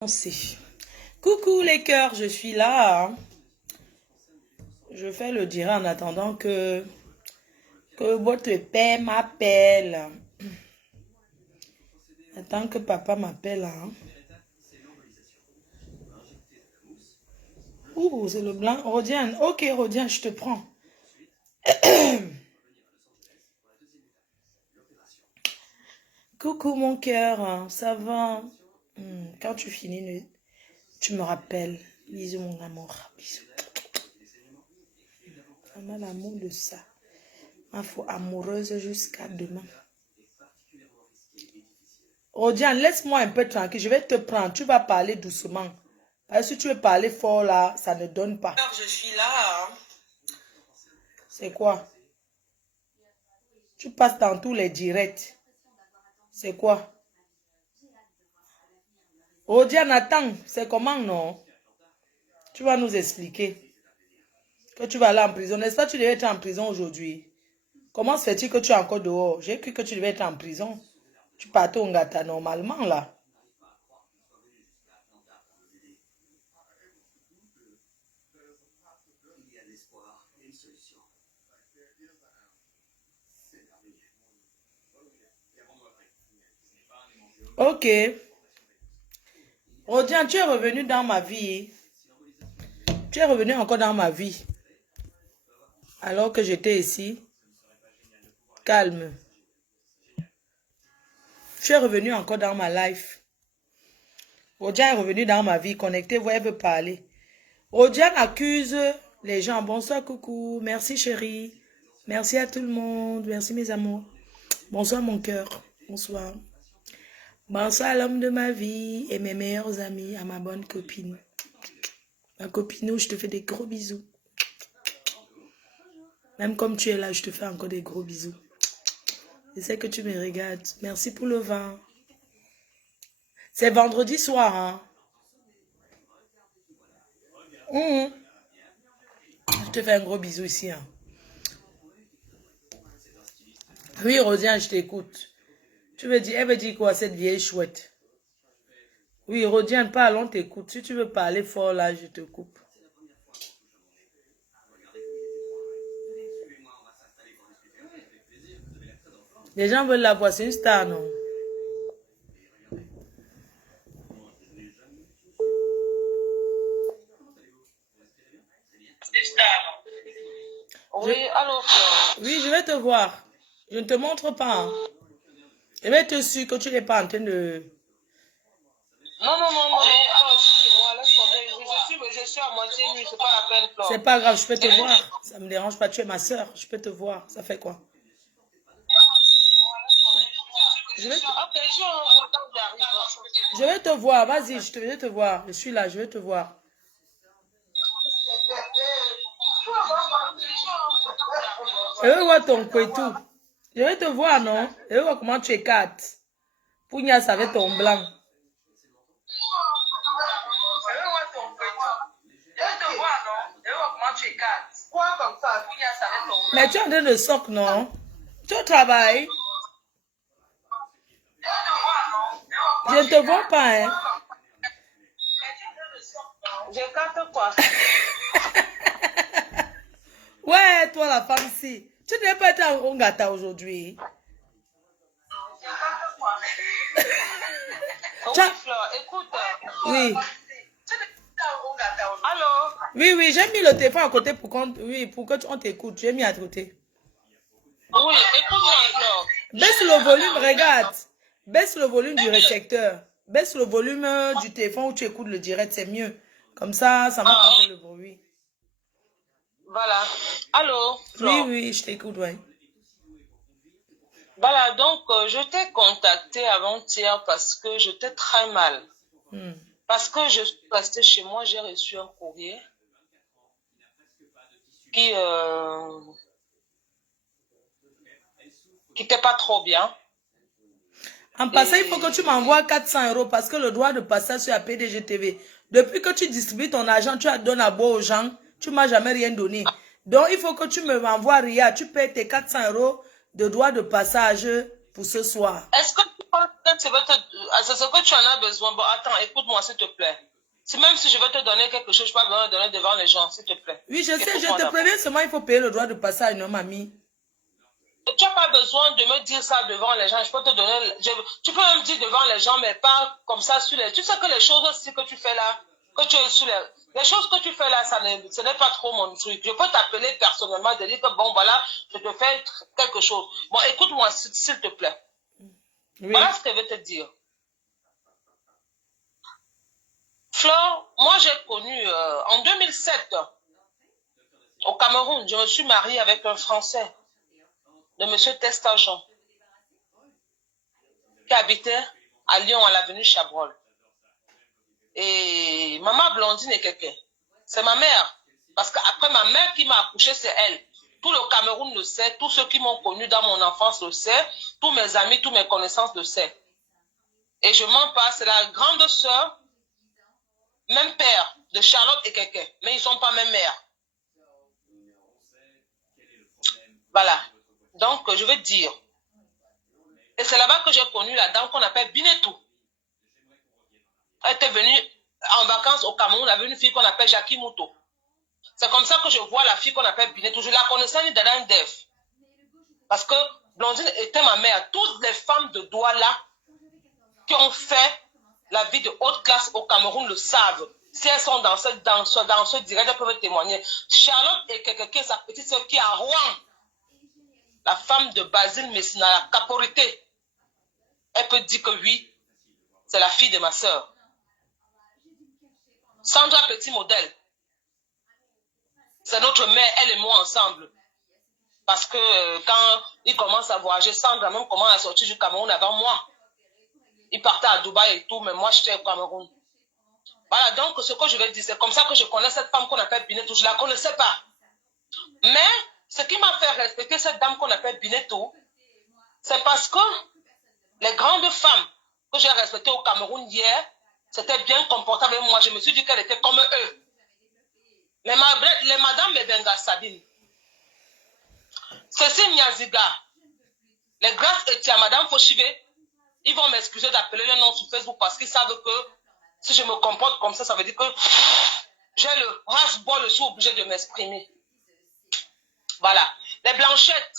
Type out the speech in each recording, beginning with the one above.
commencer. Coucou les cœurs, je suis là. Hein. Je fais le dire en attendant que votre père m'appelle. Attends que papa m'appelle. Hein. Ouh, c'est le blanc. Rodiane, ok Rodiane, je te prends. Coucou mon cœur, ça va? Quand tu finis, tu me rappelles. Bisous mon amour, bisous. On a l'amour de ça. Ma foi amoureuse jusqu'à demain. Rodiane, laisse-moi un peu tranquille. Je vais te prendre. Tu vas parler doucement. Parce que si tu veux parler fort là, ça ne donne pas. Je suis là. Hein. C'est quoi? Tu passes dans tous les directs. C'est quoi? Rodiane, attends. C'est comment non? Tu vas nous expliquer. Que tu vas aller en prison. N'est-ce pas que tu devais être en prison aujourd'hui? Comment se fait-il que tu es encore dehors? J'ai cru que tu devais être en prison. Tu partais au Ngata normalement là. Ok. Rodiane, tu es revenu dans ma vie. Tu es revenu encore dans ma vie. Alors que j'étais ici. Calme. Tu es revenu encore dans ma life. Rodiane est revenu dans ma vie. Connectez-vous, elle veut parler. Rodiane accuse les gens. Bonsoir, coucou. Merci, chérie. Merci à tout le monde. Merci, mes amours. Bonsoir, mon cœur. Bonsoir. Bonsoir, l'homme de ma vie et mes meilleurs amis, à ma bonne copine. Ma copine, je te fais des gros bisous. Même comme tu es là, je te fais encore des gros bisous. Je sais que tu me regardes. Merci pour le vin. C'est vendredi soir, hein? Je te fais un gros bisou ici, hein? Oui, Rodiane, je t'écoute. Tu veux dire, elle veut dire quoi, cette vieille chouette? Oui, Rodiane, parle, on t'écoute. Si tu veux parler fort, là, je te coupe. Les gens veulent la voir, c'est une star, non? Oui, allô, Flore. Oui, je vais te voir. Je ne te montre pas. Hein. Je vais te suivre que tu n'es pas en train de... Non, alors, c'est moi, laisse tomber. Je suis à moitié nuit, c'est pas la peine, Flore. C'est pas grave, je peux te voir. Ça me dérange pas, tu es ma soeur. Je peux te voir. Ça fait quoi? Ok, tu es en retard, j'arrive. Je vais te voir. Vas-y, vais te voir. Je suis là, je vais te voir. Je vais voir ton couetou. Je vais te voir, non? Je vais voir comment tu écartes. Pougnas avec ton blanc. Quoi comme ça? Mais tu es en train de soc, non? Tu es au travail? Je ne te vois pas, hein? J'écarte quoi? Ouais, toi la femme, si. Tu ne devais pas être en Ngata aujourd'hui. J'écarte quoi? Oui, Flore, écoute. Oui. Allô? Oui, j'ai mis le téléphone à côté pour qu'on t'écoute. J'ai mis à côté. Oui, écoute-moi, Flore. Baisse le volume, regarde. Baisse le volume du récepteur. Baisse le volume du téléphone où tu écoutes le direct, c'est mieux. Comme ça, ça va pas faire le bruit. Voilà. Allô, Flore? Oui, je t'écoute, ouais. Voilà, donc je t'ai contacté avant-hier parce que j'étais très mal. Parce que je suis restée chez moi, j'ai reçu un courrier qui n'était pas trop bien. En passant, il faut que tu m'envoies 400 € parce que le droit de passage sur la PDGTV. Depuis que tu distribues ton argent, tu donnes à boire aux gens, tu ne m'as jamais rien donné. Donc, il faut que tu m'envoies Ria. Tu payes tes 400 € de droit de passage pour ce soir. Est-ce que tu penses que c'est ce que tu en as besoin? Bon, attends, écoute-moi, s'il te plaît. Même si je veux te donner quelque chose, je ne peux pas besoin de donner devant les gens, s'il te plaît. Oui, je sais, je te préviens seulement, il faut payer le droit de passage, non, mamie? Tu n'as pas besoin de me dire ça devant les gens. Je peux te donner... tu peux même dire devant les gens, mais pas comme ça sur les... Tu sais que les choses aussi que tu fais là, que tu es sur les choses que tu fais là, ce n'est pas trop mon truc. Je peux t'appeler personnellement, te dire que bon, voilà, je te fais quelque chose. Bon, écoute-moi, s'il te plaît. Oui. Voilà ce que je vais te dire. Flore, moi j'ai connu en 2007, au Cameroun, je me suis mariée avec un Français, de M. Testajon, qui habitait à Lyon, à l'avenue Chabrol. Et maman Blondine est quelqu'un. C'est ma mère. Parce qu'après ma mère qui m'a accouchée, c'est elle. Tout le Cameroun le sait, tous ceux qui m'ont connu dans mon enfance le savent, tous mes amis, toutes mes connaissances le savent. Et je m'en passe, c'est la grande sœur, même père de Charlotte et quelqu'un, mais ils ne sont pas même mère. Voilà. Donc, je veux dire. Et c'est là-bas que j'ai connu la dame qu'on appelle Binetou. Elle était venue en vacances au Cameroun, elle avait une fille qu'on appelle Jackie Mouto. C'est comme ça que je vois la fille qu'on appelle Binetou. Je la connaissais ni d'Adam Def. Parce que Blondine était ma mère. Toutes les femmes de Douala qui ont fait la vie de haute classe au Cameroun le savent. Si elles sont dans ce direct, elles peuvent témoigner. Charlotte est quelqu'un qui est sa petite soeur qui est à Rouen. La femme de Basile Messina, la caporité. Elle peut dire que oui, c'est la fille de ma soeur. Sandra Petit Modèle. C'est notre mère, elle et moi ensemble. Parce que quand il commence à voyager, Sandra même commence à sortir du Cameroun avant moi. Il partait à Dubaï et tout, mais moi j'étais au Cameroun. Voilà, donc ce que je vais dire, c'est comme ça que je connais cette femme qu'on appelle Binetou. Je ne la connaissais pas. Mais ce qui m'a fait respecter cette dame qu'on appelle Binetou, c'est parce que les grandes femmes que j'ai respectées au Cameroun hier, c'était bien comportées avec moi. Je me suis dit qu'elles étaient comme eux. Les Madame Bebenga Sabine, Cécile Niaziga, les Grâces Etia, Madame Foshive, ils vont m'excuser d'appeler le nom sur Facebook parce qu'ils savent que si je me comporte comme ça, ça veut dire que j'ai le ras-bol, je suis obligée de m'exprimer. Voilà. Les Blanchettes,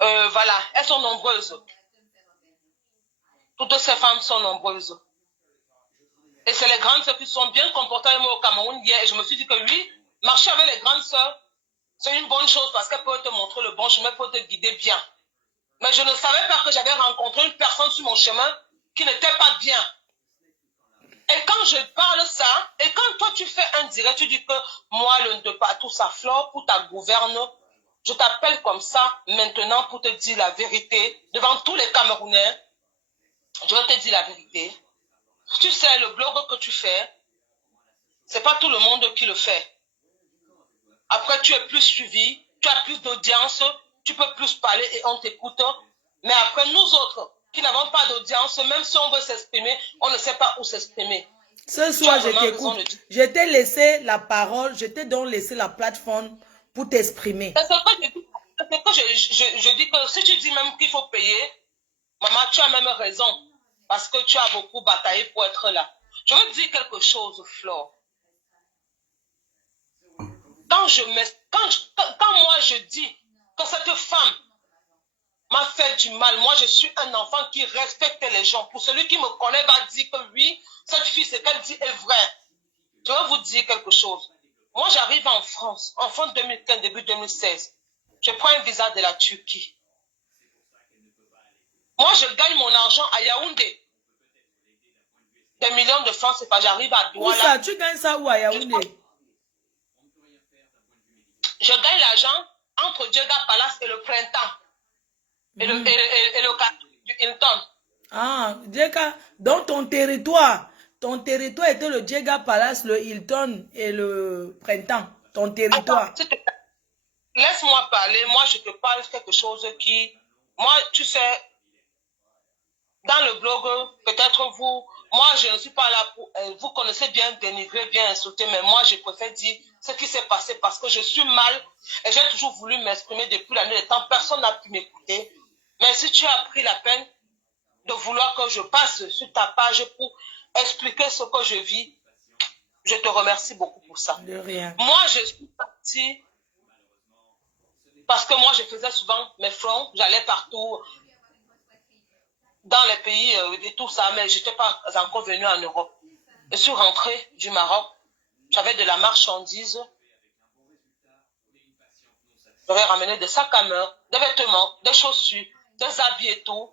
voilà, elles sont nombreuses. Toutes ces femmes sont nombreuses. Et c'est les grandes sœurs qui sont bien comportées avec moi au Cameroun hier. Et je me suis dit que oui, marcher avec les grandes sœurs, c'est une bonne chose parce qu'elles peuvent te montrer le bon chemin, peuvent te guider bien. Mais je ne savais pas que j'avais rencontré une personne sur mon chemin qui n'était pas bien. Et quand je parle ça, et quand toi tu fais un direct, tu dis que moi, le de partout ça Flore pour ta gouverne, je t'appelle comme ça maintenant pour te dire la vérité devant tous les Camerounais. Je vais te dire la vérité. Tu sais, le blog que tu fais, c'est pas tout le monde qui le fait. Après, tu es plus suivi, tu as plus d'audience, tu peux plus parler et on t'écoute. Mais après, nous autres, qui n'avons pas d'audience, même si on veut s'exprimer, on ne sait pas où s'exprimer. Ce soir, je t'écoute. Je t'ai laissé la parole, je t'ai donc laissé la plateforme pour t'exprimer. C'est ce que je dis que si tu dis même qu'il faut payer, maman, tu as même raison. Parce que tu as beaucoup bataillé pour être là. Je veux te dire quelque chose, Flore. Quand moi je dis que cette femme m'a fait du mal, moi je suis un enfant qui respecte les gens. Pour celui qui me connaît va dire que oui, cette fille, ce qu'elle dit est vrai. Je vais vous dire quelque chose. Moi j'arrive en France, en fin 2015, début 2016. Je prends un visa de la Turquie. Moi je gagne mon argent à Yaoundé. Des millions de francs, c'est pas, j'arrive à Douala. Où ça? Tu gagnes ça où à Yaoundé? Je gagne l'argent entre Djega Palace et le printemps. Et le cadre du Hilton. Ah, Djega, dans ton territoire était le Djega Palace, le Hilton et le printemps. Ton territoire. Attends, laisse-moi parler. Moi, je te parle quelque chose qui... Moi, tu sais, dans le blog, peut-être moi, je ne suis pas là pour... vous connaissez bien dénigrer, bien insulter, mais moi, je préfère dire ce qui s'est passé parce que je suis mal et j'ai toujours voulu m'exprimer depuis la nuit des temps. Personne n'a pu m'écouter. Mais si tu as pris la peine de vouloir que je passe sur ta page pour expliquer ce que je vis, je te remercie beaucoup pour ça. De rien. Moi, je suis partie parce que moi, je faisais souvent mes fronts, j'allais partout dans les pays et tout ça, mais je n'étais pas encore venue en Europe. Je suis rentrée du Maroc, j'avais de la marchandise, j'avais ramené des sacs à main, des vêtements, des chaussures, des habits et tout.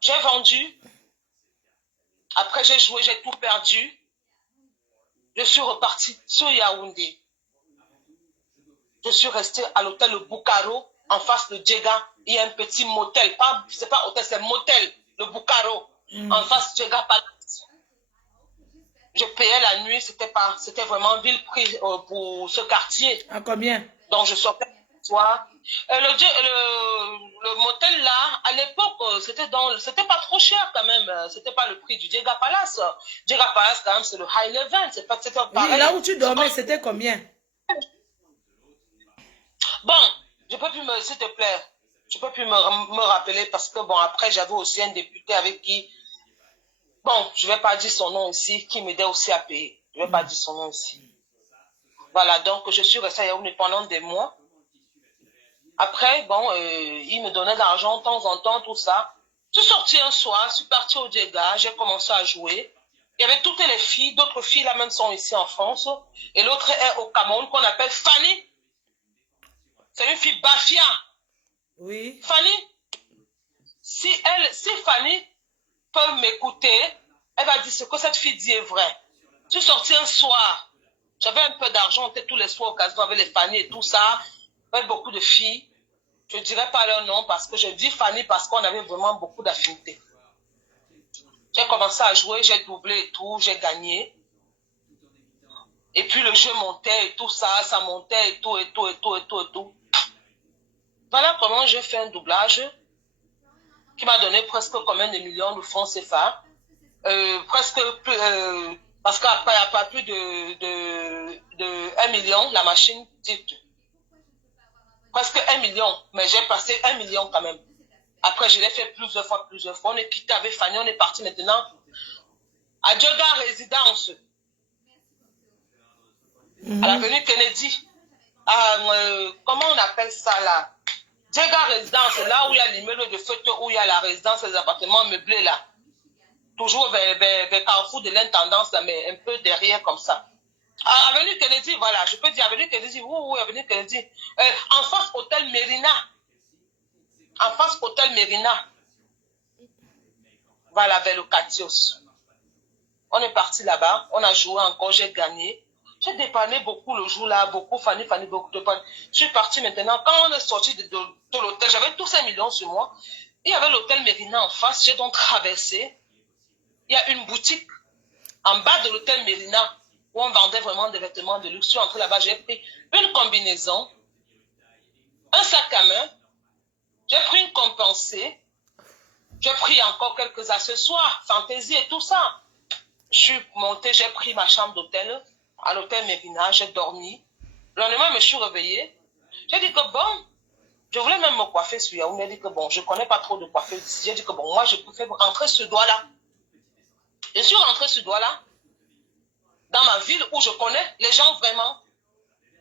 J'ai vendu, après j'ai joué, j'ai tout perdu. Je suis repartie sur Yaoundé. Je suis restée à l'hôtel Le Boukaro, en face de Djega. Il y a un petit motel, c'est pas hôtel, c'est motel, Le Boukaro, en face de Djega Palace. Je payais la nuit, c'était vraiment ville prix pour ce quartier. À combien? Donc je sortais le soir. Le motel là, à l'époque, c'était pas trop cher quand même. C'était pas le prix du Djega Palace. Djega Palace quand même, c'est le high level. C'était pareil. Oui, là où tu dormais, c'était combien? Bon, s'il te plaît, je peux plus me rappeler parce que bon, après j'avais aussi un député avec qui, bon, je vais pas dire son nom ici, qui m'aidait aussi à payer. Je vais pas dire son nom ici. Voilà, donc je suis restée à Yaoundé pendant des mois. Après, bon, il me donnait de l'argent de temps en temps, tout ça. Je suis sortie un soir, je suis partie au Djega, j'ai commencé à jouer. Il y avait toutes les filles, d'autres filles là même sont ici en France. Et l'autre est au Cameroun qu'on appelle Fanny. C'est une fille Bafia. Oui. Fanny, si Fanny peut m'écouter, elle va dire ce que cette fille dit est vrai. Je suis sortie un soir, j'avais un peu d'argent, on était tous les soirs au casino avec les Fanny et tout ça, avec beaucoup de filles. Je ne dirais pas leur nom parce que je dis Fanny parce qu'on avait vraiment beaucoup d'affinités. J'ai commencé à jouer, j'ai doublé et tout, j'ai gagné. Et puis le jeu montait et tout ça, ça montait et tout, et tout, et tout, et tout, et tout. Voilà comment j'ai fait un doublage qui m'a donné presque combien de millions de francs CFA. Presque plus, parce qu'après, il n'y a pas plus de 1 million, la machine dit presque 1 million, mais j'ai passé 1 million quand même. Après, je l'ai fait plusieurs fois. On est quitté avec Fanny, on est parti maintenant à Djega Résidence, à l'avenue Kennedy. Comment on appelle ça là? Djega Résidence, là où il y a l'immeuble de photo, où il y a la résidence, les appartements meublés là. Toujours vers Carrefour de l'Intendance, mais un peu derrière comme ça. Avenue Kennedy, voilà, je peux dire Avenue Kennedy, oui, Avenue Kennedy. En face, Hôtel Mérina. En face, Hôtel Mérina. Voilà, vers le Catios. On est parti là-bas, on a joué encore, j'ai gagné. J'ai dépanné beaucoup le jour là, beaucoup, Fanny, beaucoup de panne. Je suis parti maintenant. Quand on est sorti de l'hôtel, j'avais tous 5 millions sur moi. Il y avait l'hôtel Mérina en face, j'ai donc traversé. Il y a une boutique en bas de l'hôtel Mérina où on vendait vraiment des vêtements de luxe. Je suis entré là-bas, j'ai pris une combinaison, un sac à main, j'ai pris une compensée, j'ai pris encore quelques accessoires, fantaisie et tout ça. Je suis montée, j'ai pris ma chambre d'hôtel à l'hôtel Mérina, j'ai dormi. Le lendemain, je me suis réveillée. J'ai dit que bon, je voulais même me coiffer sur Yaoundé. J'ai dit que bon, je ne connais pas trop de coiffeuse ici. J'ai dit que bon, moi, je préfère rentrer ce doigt-là. Je suis rentrée ce doigt-là dans ma ville où je connais les gens vraiment.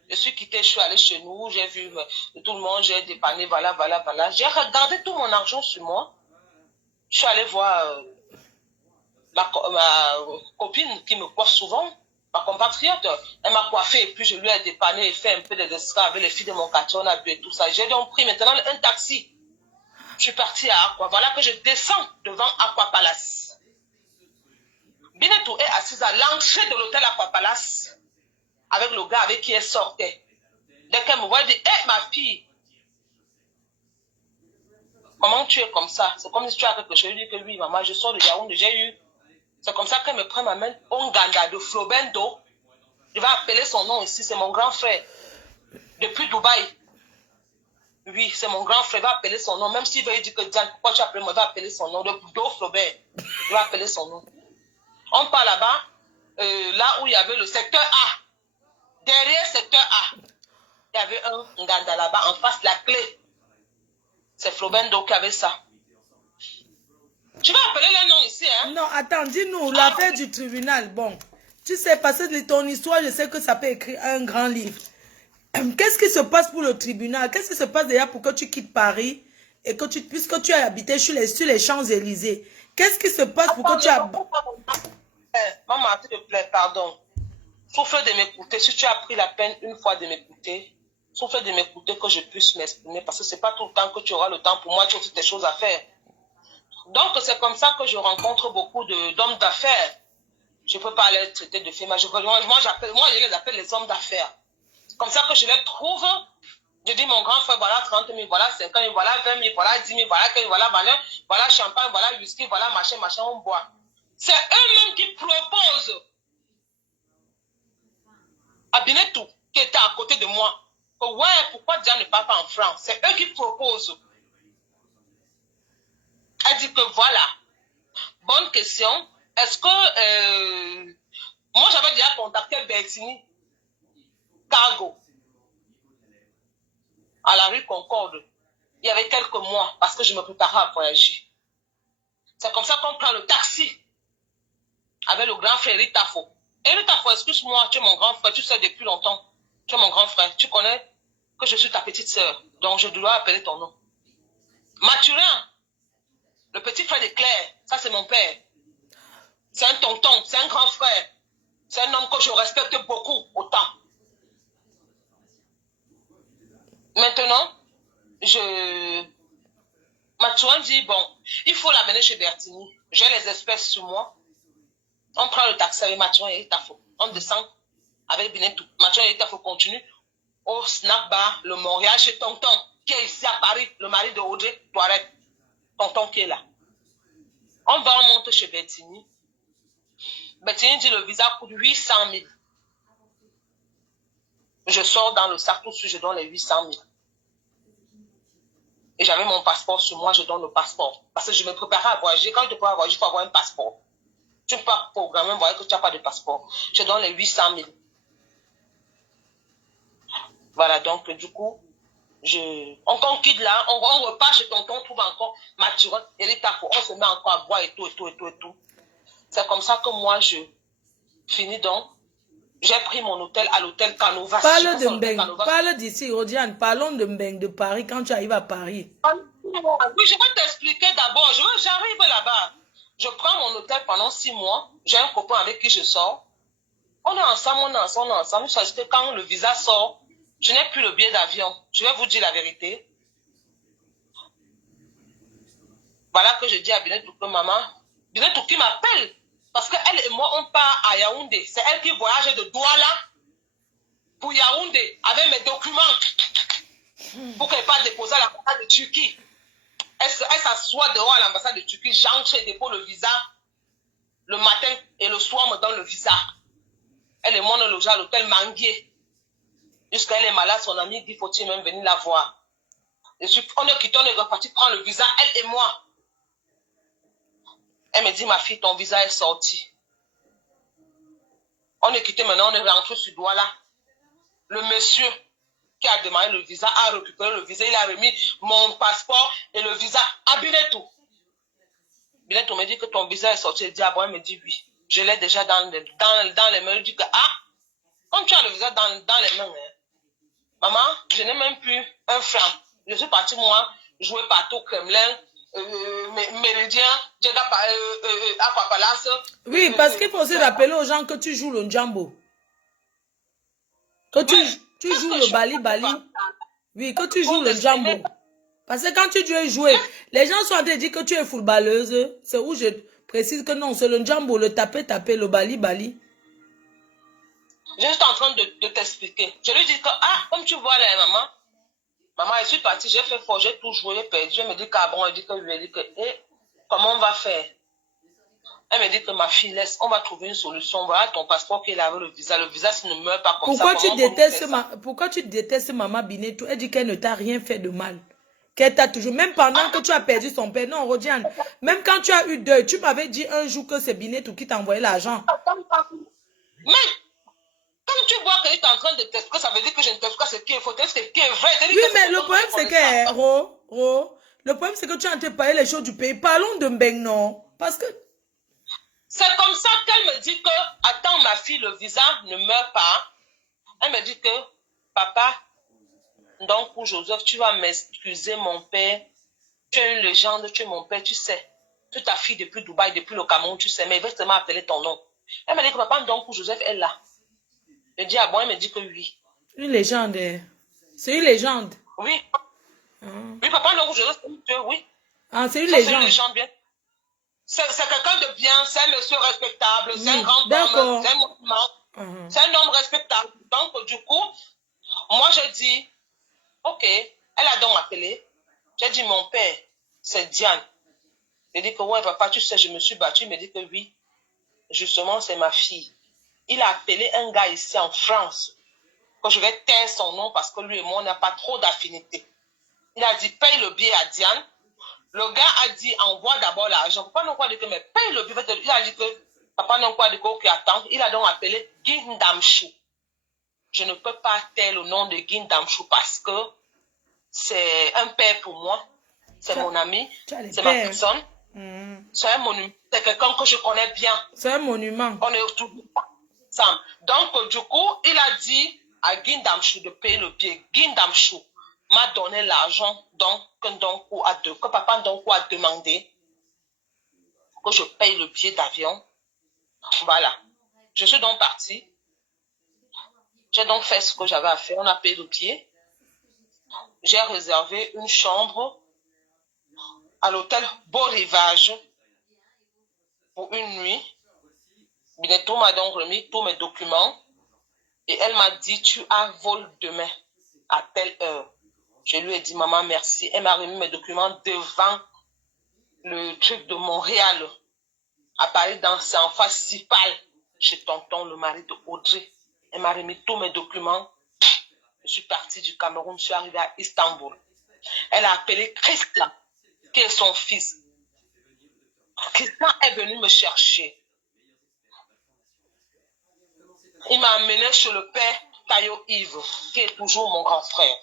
Je suis quittée, je suis allée chez nous, j'ai vu tout le monde, j'ai dépanné, voilà. J'ai regardé tout mon argent sur moi. Je suis allée voir ma copine qui me coiffe souvent, ma compatriote. Elle m'a coiffée et puis je lui ai dépanné et fait un peu de dessin avec les filles de mon quartier, on a bu et tout ça. J'ai donc pris maintenant un taxi. Je suis partie à Aqua. Voilà que je descends devant Aqua Palace. Binetou est assise à l'entrée de l'hôtel Aqua Palace avec le gars avec qui elle sortait. Dès qu'elle me voit, elle dit, hé, ma fille, comment tu es comme ça? C'est comme si tu as quelque chose. Je lui dis que oui, maman, je sors de Yaoundé, j'ai eu. C'est comme ça qu'elle me prend ma main, Onganda de Flobendo. Je vais appeler son nom ici, c'est mon grand frère. Depuis Dubaï. Oui, c'est mon grand frère, il va appeler son nom. Même s'il veut dire que Diane, pourquoi tu appelles moi, il va appeler son nom. De Do Flaubert, il va appeler son nom. On part là-bas, là où il y avait le secteur A. Derrière secteur A, il y avait un Nganda là-bas, en face la clé. C'est Flobendo qui avait ça. Tu vas appeler les noms ici, hein? Non, attends, dis-nous, l'affaire du tribunal, bon. Tu sais, parce que de ton histoire, je sais que ça peut écrire un grand livre. Qu'est-ce qui se passe pour le tribunal? Qu'est-ce qui se passe déjà pour que tu quittes Paris et que puisque tu as habité sur les Champs-Élysées? Qu'est-ce qui se passe pour que tu as... Maman, s'il te plaît, pardon. Souffle de m'écouter. Si tu as pris la peine une fois de m'écouter, souffle de m'écouter que je puisse m'exprimer parce que c'est pas tout le temps que tu auras le temps pour moi, tu as aussi des choses à faire. Donc, c'est comme ça que je rencontre beaucoup d'hommes d'affaires. Je ne peux pas les traiter de filles, moi, je les appelle les hommes d'affaires. Comme ça que je les trouve. Je dis, mon grand frère, voilà 30 000, voilà 50 000, voilà 20 000, voilà 10 000, voilà 15 000, voilà ballon, voilà champagne, voilà whisky, voilà machin, on boit. C'est eux-mêmes qui proposent à Binetou, qui était à côté de moi, que ouais, pourquoi Dia ne part pas en France? C'est eux qui proposent. Elle dit que voilà, bonne question. Est-ce que moi j'avais déjà contacté Bertini Cargo à la rue Concorde il y avait quelques mois parce que je me préparais à voyager. C'est comme ça qu'on prend le taxi avec le grand frère Ritafo. Et Ritafo, excuse-moi, tu es mon grand frère, tu sais depuis longtemps. Tu es mon grand frère, tu connais que je suis ta petite sœur, donc je dois appeler ton nom. Mathurin, le petit frère de Claire, ça c'est mon père. C'est un tonton, c'est un grand frère. C'est un homme que je respecte beaucoup, autant. Maintenant, Mathurin dit, bon, il faut l'amener chez Bertini. J'ai les espèces sur moi. On prend le taxi avec Mathurin et Itafo. On descend avec Binetou. Mathurin et Itafo continuent au snack bar, le Montréal, chez Tonton, qui est ici à Paris, le mari de Audrey Touareg. Tonton qui est là. On monte chez Bertini. Bertini dit le visa coûte 800 000. Je sors dans le sac tout de suite, je donne les 800 000. Et j'avais mon passeport sur moi, je donne le passeport. Parce que je me préparais à voyager. Quand je peux voyager, il faut avoir un passeport. Tu ne peux pas programmer, voir que tu n'as pas de passeport. Je donne les 800 000. Voilà, donc du coup, on quitte là, on repart chez tonton, on trouve encore Mathurin et Ritafo. On se met encore à boire et tout. C'est comme ça que moi, je finis donc. J'ai pris mon hôtel à l'hôtel Canova. Parle de Mbeng, parle d'ici, Rodiane, parlons de Mbeng, de Paris, quand tu arrives à Paris. Oui, je vais t'expliquer d'abord. J'arrive là-bas. Je prends mon hôtel pendant 6 mois. J'ai un copain avec qui je sors. On est ensemble. Parce que quand le visa sort, je n'ai plus le billet d'avion. Je vais vous dire la vérité. Voilà que je dis à Binetou que maman, Binetou qui m'appelle. Parce qu'elle et moi, on part à Yaoundé. C'est elle qui voyage de Douala pour Yaoundé avec mes documents. Pour qu'elle parte déposer à l'ambassade de Turquie. Elle s'assoit dehors à l'ambassade de Turquie. J'entre et dépose le visa. Le matin et le soir, me donne le visa. Elle et moi, on est logé à l'hôtel Manguier. Jusqu'à elle est malade, son ami dit, faut-il même venir la voir. On est quitté, on est reparti prendre le visa, elle et moi. Elle me dit, ma fille, ton visa est sorti. On est quitté maintenant, on est rentré sur Douala. Le monsieur qui a demandé le visa a récupéré le visa. Il a remis mon passeport et le visa à Binetou. Binetou me dit que ton visa est sorti. Il dit, ah bon, elle me dit oui. Je l'ai déjà dans les mains. Il dit que, ah, comme tu as le visa dans les mains, hein. Maman, je n'ai même plus un franc. Je suis partie, moi, jouer partout, Kremlin, Méridien, Aquapalace. Oui, parce qu'il faut aussi rappeler aux gens que tu joues le Njambo. Que tu joues le Bali. Oui, que tu joues le Njambo. Parce que quand tu dois jouer, les gens sont en train de dire que tu es footballeuse. C'est où je précise que non, c'est le Njambo, le taper, le Bali. Je suis en train de t'expliquer. Je lui dis que, ah, comme tu vois là, maman, je suis partie, j'ai fait fort, j'ai tout joué, j'ai perdu. Je me dis qu'à bon, elle dit que oui, elle dit que, comment on va faire? Elle me dit que ma fille, laisse, on va trouver une solution. Voilà ton passeport qui est là avec le visa. Le visa, ça ne meurt pas comme ça. Pourquoi tu détestes maman Binetou? Elle dit qu'elle ne t'a rien fait de mal. qu'elle t'a toujours, même pendant que tu as perdu son père. Non, Rodiane, même quand tu as eu deuil, tu m'avais dit un jour que c'est Binetou qui t'a envoyé l'argent. Mais quand tu vois qu'il est en train de t'expliquer, ça veut dire que je ne t'explique pas ce qui est faux, ce qui est vrai. Oui, mais le problème c'est que, le problème c'est que tu es en train de parler les choses du pays. Parlons de Mbeng, non? Parce que... C'est comme ça qu'elle me dit que, attends ma fille, le visa ne meurt pas. Elle me dit que, papa, donc pour Joseph, tu vas m'excuser mon père. Tu es une légende, tu es mon père, tu sais. Tu ta fille depuis Dubaï, depuis le Cameroun, tu sais, mais il veut seulement appeler ton nom. Elle me dit que papa, donc pour Joseph est là. Je dis, ah bon, elle me dit que oui. Une légende. C'est une légende. Oui. Oui, papa, donc pour Joseph, oui. Ah, c'est une Ça, légende. c'est une légende bien. C'est quelqu'un de bien, c'est un monsieur respectable, c'est un grand homme, c'est un monument, c'est un homme respectable. Donc, du coup, moi, je dis, ok, elle a donc appelé. J'ai dit, mon père, c'est Diane. Il dit que, ouais, papa, tu sais, je me suis battue. Il me dit que oui, justement, c'est ma fille. Il a appelé un gars ici en France, que je vais taire son nom parce que lui et moi, on n'a pas trop d'affinité. Il a dit, paye le billet à Diane. Le gars a dit, envoie d'abord l'argent. Papa n'a pas dit que, mais paye le billet. Il a dit que, papa n'a pas dit que, ok, attends. Il a donc appelé Guindamchou. Je ne peux pas taire le nom de Guindamchou parce que c'est un père pour moi. C'est mon ami. C'est ma personne. C'est un monument. C'est quelqu'un que je connais bien. C'est un monument. On est toujours ensemble. Donc, du coup, il a dit à Guindamchou de payer le billet. Guindamchou m'a donné l'argent que papa Ndonkou a demandé que je paye le billet d'avion. Voilà. Je suis donc partie. J'ai donc fait ce que j'avais à faire. On a payé le billet. J'ai réservé une chambre à l'hôtel Beau Rivage pour une nuit. Binetou m'a donc remis tous mes documents et elle m'a dit, tu as vol demain à telle heure. Je lui ai dit, maman, merci. Elle m'a remis mes documents devant le truc de Montréal, à Paris, c'est en face Cipal, chez tonton, le mari de Audrey. Elle m'a remis tous mes documents. Je suis partie du Cameroun, je suis arrivée à Istanbul. Elle a appelé Christian, qui est son fils. Christian est venu me chercher. Il m'a amené chez le père Tayo Yves, qui est toujours mon grand frère.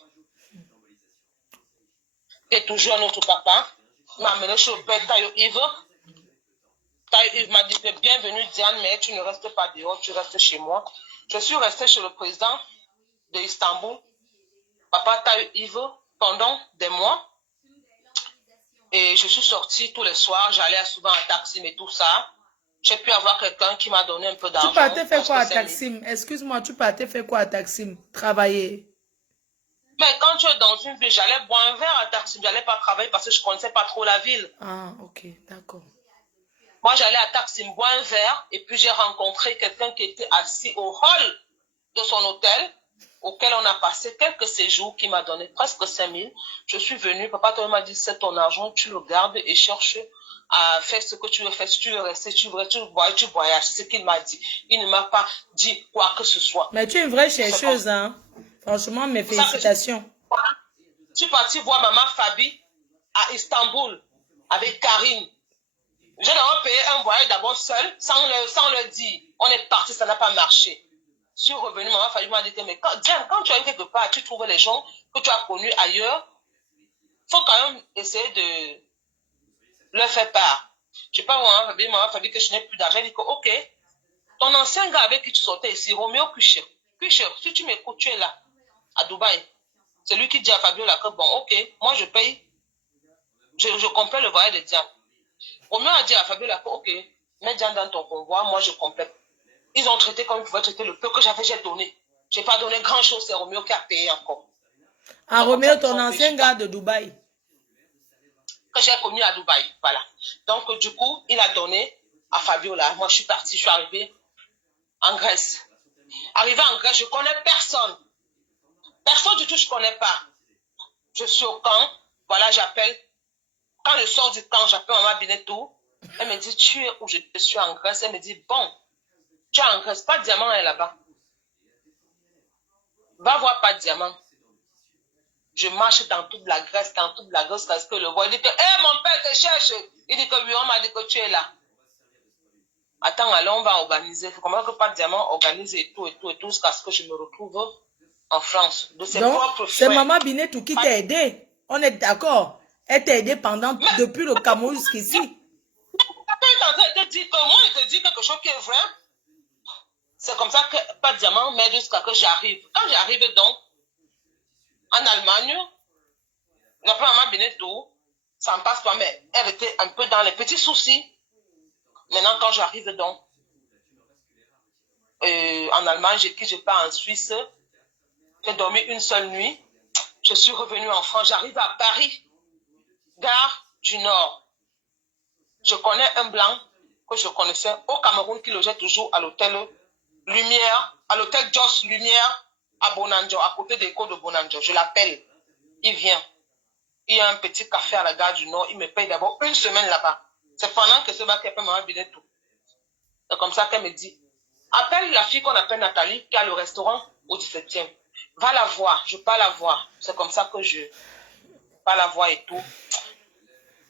Qui est toujours notre papa. Il m'a amené chez le père Tayo Yves. Tayo Yves m'a dit, bienvenue Diane, mais tu ne restes pas dehors, tu restes chez moi. Je suis restée chez le président de Istanbul, papa Tayo Yves, pendant des mois. Et je suis sortie tous les soirs, j'allais souvent à Taksim et tout ça. J'ai pu avoir quelqu'un qui m'a donné un peu d'argent. Tu partais faire quoi à Taksim? Excuse-moi, tu partais faire quoi à Taksim? Travailler? Mais quand tu es dans une ville, j'allais boire un verre à Taksim. Je n'allais pas travailler parce que je ne connaissais pas trop la ville. Ah, ok, d'accord. Moi, j'allais à Taksim boire un verre et puis j'ai rencontré quelqu'un qui était assis au hall de son hôtel auquel on a passé quelques séjours qui m'a donné presque 5 000. Je suis venue, papa m'a dit, c'est ton argent, tu le gardes et cherche à faire ce que tu veux faire. Si tu veux rester, tu voyages. C'est ce qu'il m'a dit. Il ne m'a pas dit quoi que ce soit. Mais tu es une vraie chercheuse, hein. Franchement, mes félicitations. Je suis partie voir maman Fabi à Istanbul avec Karine. J'ai d'abord payé un voyage d'abord seul, sans le dire. On est parti, ça n'a pas marché. Je suis revenue, maman Fabi m'a dit, mais quand tu es quelque part, tu trouves les gens que tu as connus ailleurs, il faut quand même essayer de leur faire part. Je sais pas, maman Fabi, que je n'ai plus d'argent. Elle dit que, ok, ton ancien gars avec qui tu sortais ici, Roméo Kucher, si tu m'écoutes, tu es là, à Dubaï. C'est lui qui dit à Fabiola que, bon, ok, moi je paye, je complète le voyage de Diane. Roméo a dit à Fabiola que, ok, mets Diane dans ton convoi, moi je complète. Ils ont traité comme ils pouvaient traiter le peu que j'avais, j'ai donné. Je n'ai pas donné grand chose, c'est Roméo qui a payé encore. Ah, Roméo, ton ancien gars de Dubaï. Que j'ai connu à Dubaï, voilà. Donc, du coup, il a donné à Fabiola. Moi, je suis partie, je suis arrivée en Grèce. Arrivée en Grèce, je ne connais personne. Personne du tout, je ne connais pas. Je suis au camp, voilà, j'appelle. Quand je sors du camp, j'appelle maman Binetou. Elle me dit, tu es où? Je suis en Grèce. Elle me dit, bon, tu es en Grèce, pas de diamant est là-bas. Va voir pas de diamant. Je marche dans toute la Grèce, parce que le voit. Il dit que, hé, mon père te cherche. Il dit que oui, on m'a dit que tu es là. Attends, allons, on va organiser. Il faut comment que pas de diamant organise et tout, jusqu'à ce que je me retrouve en France. De ses propres c'est frères. Maman Binetou qui t'a aidé. On est d'accord. Elle t'a aidé depuis le Cameroun jusqu'ici. Quand il te dit que moi, il te dit quelque chose qui est vrai. C'est comme ça que pas de diamant m'aide jusqu'à que j'arrive. Quand j'arrive donc en Allemagne, d'après Maman Binetou, ça ne passe pas, mais elle était un peu dans les petits soucis. Maintenant, quand j'arrive donc en Allemagne, je pars en Suisse. J'ai dormi une seule nuit. Je suis revenue en France. J'arrive à Paris, gare du Nord. Je connais un blanc que je connaissais au Cameroun qui logeait toujours à l'hôtel Lumière, à l'hôtel Joss Lumière à Bonanjo, à côté des côtes de Bonanjo. Je l'appelle. Il vient. Il y a un petit café à la gare du Nord. Il me paye d'abord une semaine là-bas. C'est pendant que ce mec qui appelle Maman Binetou. C'est comme ça qu'elle me dit. Appelle la fille qu'on appelle Nathalie, qui a le restaurant au 17e. Va la voir, je pars la voir. C'est comme ça que je pars la voir et tout.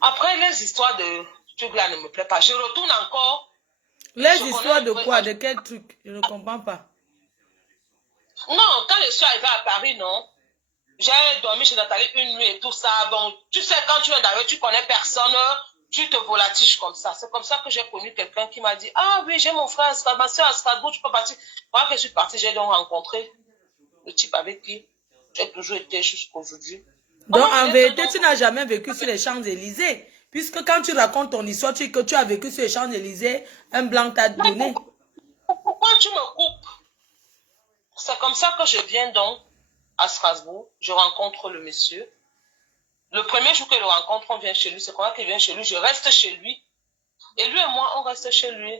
Après, les histoires de trucs là ne me plaisent pas. Je retourne encore. Les histoires de quoi? De quel truc? Je ne comprends pas. Non, quand je suis arrivée à Paris, non. J'ai dormi chez Nathalie une nuit et tout ça. Bon, tu sais, quand tu es d'ailleurs, tu connais personne, tu te volatiges comme ça. C'est comme ça que j'ai connu quelqu'un qui m'a dit, ah oui, j'ai mon frère, ma soeur à Strasbourg, tu peux partir. Moi, que je suis partie, j'ai donc rencontré le type avec qui j'ai toujours été jusqu'aujourd'hui. Donc, en vérité, tu n'as jamais vécu sur les Champs-Élysées. Puisque quand tu racontes ton histoire, tu dis que tu as vécu sur les Champs-Élysées, un blanc t'a donné. Pourquoi tu me coupes? C'est comme ça que je viens donc à Strasbourg. Je rencontre le monsieur. Le premier jour que je le rencontre, on vient chez lui. C'est comment qu'il vient chez lui? Je reste chez lui. Et lui et moi, on reste chez lui.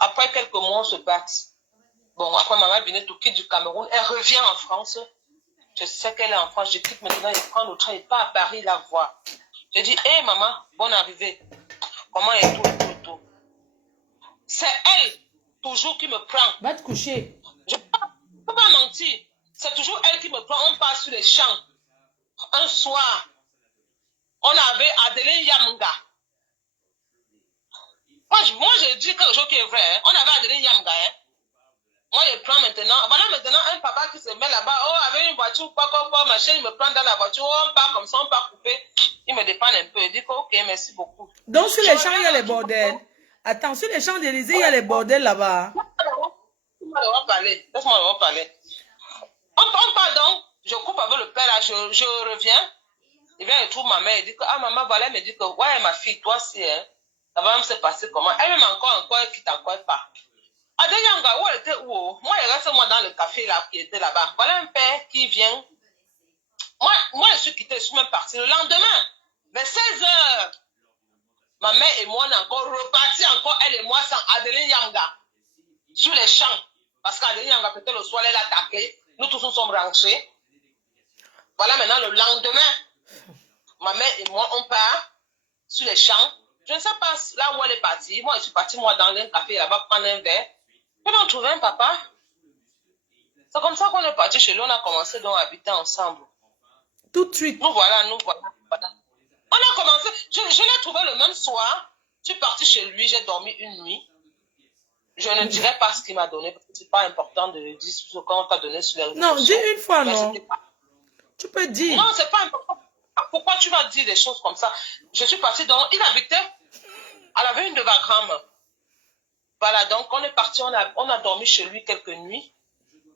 Après quelques mois, on se bat. Bon, après Maman Binetou quitte du Cameroun, elle revient en France. Je sais qu'elle est en France. Je quitte maintenant, je prends le train et pas à Paris la voir. Je dis, hé maman, bonne arrivée. Comment est tout. C'est elle, toujours, qui me prend. Va te coucher. Je ne peux pas mentir. C'est toujours elle qui me prend. On passe sur les champs. Un soir, on avait Adeline Yamga. Moi, je dis quelque chose qui est vrai. Hein. On avait Adeline Yamga. Hein. Moi, je prends maintenant. Voilà maintenant un papa qui se met là-bas. Oh, avec une voiture, quoi, machin, il me prend dans la voiture. Oh, on part comme ça, on part couper. Il me dépanne un peu. Il dit que, ok, merci beaucoup. Donc, sur les champs, il y a les bordels. Attends, sur les Champs-Élysées, il y a les bordels là-bas. Laisse-moi leur parler. On part donc. Je coupe avec le père là. Je reviens. Il vient et trouve ma mère. Il dit que, ah, maman, voilà, elle me dit que, ouais, ma fille, toi aussi, hein. Ça va même se passer comment? Elle-même encore, elle quitte encore pas. Adeyanga, où elle était où? Moi, il reste moi dans le café là, qui était là-bas. Voilà un père qui vient. Moi, je suis quitté, je suis même parti. Le lendemain, vers 16h, ma mère et moi, on est encore reparti encore, elle et moi, sans Adeline Yanga, sur les champs. Parce qu'Adeline Yanga, peut-être le soir, elle a attaqué. Nous tous nous sommes rentrés. Voilà maintenant, le lendemain, ma mère et moi, on part sur les champs. Je ne sais pas là où elle est partie. Moi, je suis partie, moi, dans un café là-bas, prendre un verre. Et on a trouvé un papa. C'est comme ça qu'on est parti chez lui. On a commencé donc à habiter ensemble. Tout de suite. Nous voilà. On a commencé. Je l'ai trouvé le même soir. Je suis partie chez lui. J'ai dormi une nuit. Je ne dirai pas ce qu'il m'a donné. Parce que ce n'est pas important de dire ce qu'on t'a donné sur les réseaux sociaux. Non, dis une fois, non. Pas... Tu peux dire. Non, c'est pas important. Pourquoi tu vas dire des choses comme ça? Je suis partie donc. Il habitait à la veine de Wagram. Voilà, donc on est parti, on a dormi chez lui quelques nuits.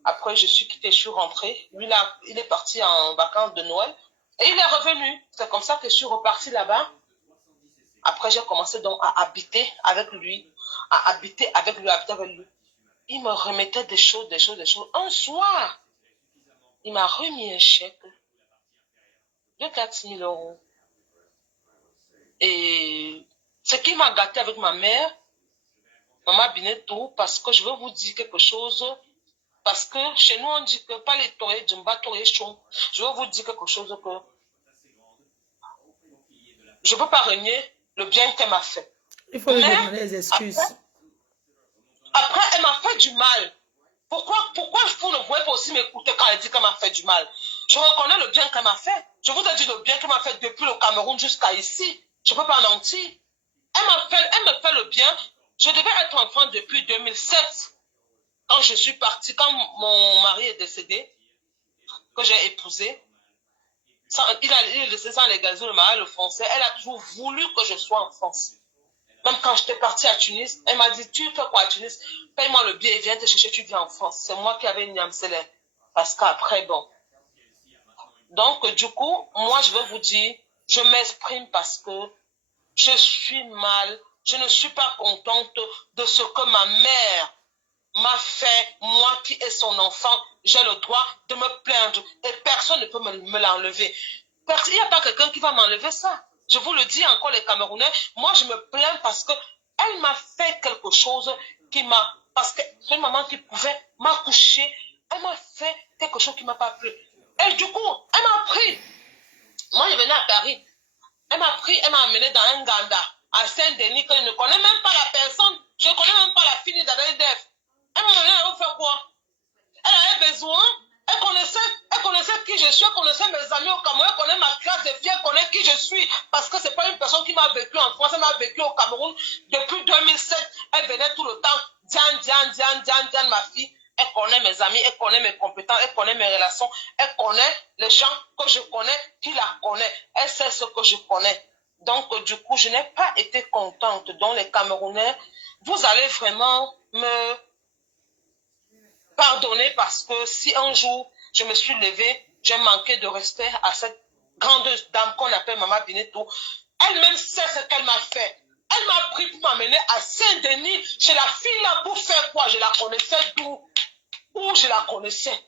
Après, je suis quittée, je suis rentrée. Lui, là, il est parti en vacances de Noël. Et il est revenu. C'est comme ça que je suis repartie là-bas. Après, j'ai commencé donc à habiter avec lui. Habiter avec lui. Il me remettait des choses. Un soir, il m'a remis un chèque de 4 000 €. Et ce qui m'a gâté avec ma mère, Maman Binetou, parce que je veux vous dire quelque chose, parce que chez nous on dit que pas les torés, Djumba toré chon. Je veux vous dire quelque chose que je ne peux pas renier le bien qu'elle m'a fait. Il faut lui demander des excuses. Après, elle m'a fait du mal. Pourquoi vous ne pouvez pas aussi m'écouter quand elle dit qu'elle m'a fait du mal? Je reconnais le bien qu'elle m'a fait. Je vous ai dit le bien qu'elle m'a fait depuis le Cameroun jusqu'à ici. Je ne peux pas mentir. Elle me fait le bien. Je devais être enfant depuis 2007. Quand je suis partie, quand mon mari est décédé, que j'ai épousé, il est décédé sans légaliser le mariage français. Elle a toujours voulu que je sois en France. Même quand j'étais partie à Tunis, elle m'a dit, tu fais quoi à Tunis? Paye-moi le billet et viens te chercher, tu viens en France. C'est moi qui avais une Niamsele. Parce qu'après, bon. Donc, du coup, moi, je veux vous dire, je m'exprime parce que je suis mal. Je ne suis pas contente de ce que ma mère m'a fait, moi qui ai son enfant. J'ai le droit de me plaindre et personne ne peut me l'enlever. Il n'y a pas quelqu'un qui va m'enlever ça. Je vous le dis encore, les Camerounais, moi je me plains parce que elle m'a fait quelque chose qui m'a... Parce que c'est une maman qui pouvait m'accoucher. Elle m'a fait quelque chose qui ne m'a pas plu. Et du coup, elle m'a pris. Moi, je venais à Paris. Elle m'a pris, elle m'a amené dans un Ganda à Saint-Denis que je ne connais même pas la personne. Je ne connais même pas la fille d'Adèle-Def. Elle m'a amené à faire quoi? Elle avait besoin. Elle connaissait qui je suis, elle connaissait mes amis au Cameroun, elle connaît ma classe de filles, elle connaît qui je suis. Parce que ce n'est pas une personne qui m'a vécu en France, elle m'a vécu au Cameroun depuis 2007. Elle venait tout le temps. Diane, ma fille. Elle connaît mes amis, elle connaît mes compétences, elle connaît mes relations, elle connaît les gens que je connais, qui la connaît. Elle sait ce que je connais. Donc, du coup, je n'ai pas été contente. Donc, les Camerounais, vous allez vraiment me pardonner parce que si un jour je me suis levée, j'ai manqué de respect à cette grande dame qu'on appelle Maman Binetou. Elle-même sait ce qu'elle m'a fait. Elle m'a pris pour m'amener à Saint-Denis chez la fille là pour faire quoi? Je la connaissais d'où? Où je la connaissais?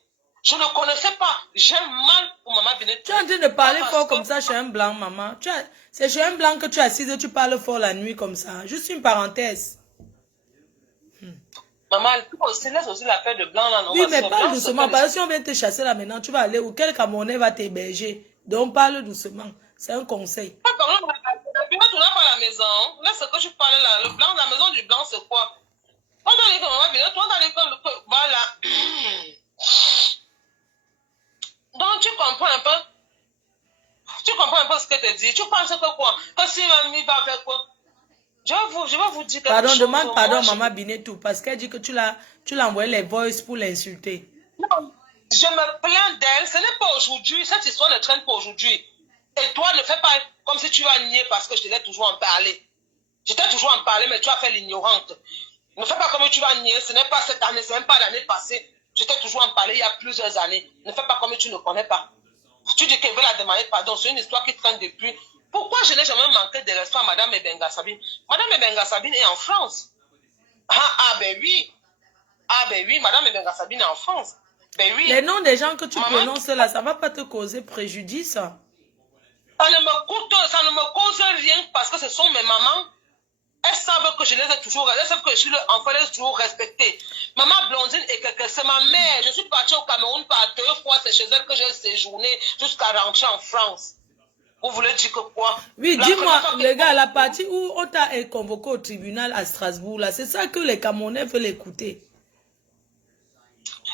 Je ne connaissais pas. J'ai mal pour Maman Binetou. Tu es en train de parler fort comme ça chez un blanc, maman. C'est chez un blanc que tu es assise et tu parles fort la nuit comme ça. Juste une parenthèse. Maman, tu laisses aussi la paix de blanc là, non? Oui, mais parle doucement. Parce que si on vient te chasser là maintenant, tu vas aller où? Quel Camerounais va t'héberger? Donc parle doucement. C'est un conseil. Pas par exemple, tu vas tourner par la maison. Là, ce que je parlais là, le blanc, la maison du blanc, c'est quoi? On dans les voilà. Donc, tu comprends un peu? Tu comprends un peu ce que je te dis? Tu penses que quoi? Que si mamie va faire quoi? Je vais vous dire quelque pardon, chose. demande pardon, maman Binetou, parce qu'elle dit que tu l'as envoyé les voice pour l'insulter. Non, je me plains d'elle. Ce n'est pas aujourd'hui. Cette histoire ne traîne pas aujourd'hui. Et toi, ne fais pas comme si tu vas nier parce que je t'ai toujours en parler. Je t'ai toujours en parler, mais tu as fait l'ignorante. Ne fais pas comme tu vas nier. Ce n'est pas cette année, ce n'est même pas l'année passée. Je t'ai toujours en parler il y a plusieurs années. Ne fais pas comme tu ne connais pas. Tu dis qu'elle veut la demander pardon. C'est une histoire qui traîne depuis. Pourquoi je n'ai jamais manqué de respect à Madame Ebenga Sabine? Madame Ebenga Sabine est en France. Ben oui. Ben oui, Madame Ebenga Sabine est en France. Ben oui. Les noms des gens que tu prononces là, ça ne va pas te causer préjudice? Ça ne me cause rien parce que ce sont mes mamans. Elles savent que je les ai toujours, elles savent que je suis l'enfant, les ai toujours respectées. Maman Blondine et quelqu'un, c'est ma mère. Je suis partie au Cameroun par 2 fois, c'est chez elle que j'ai séjourné jusqu'à rentrer en France. Vous voulez dire que quoi? Oui, dis-moi, les gars, la partie où on t'a convoqué au tribunal à Strasbourg, là, c'est ça que les Camerounais veulent écouter.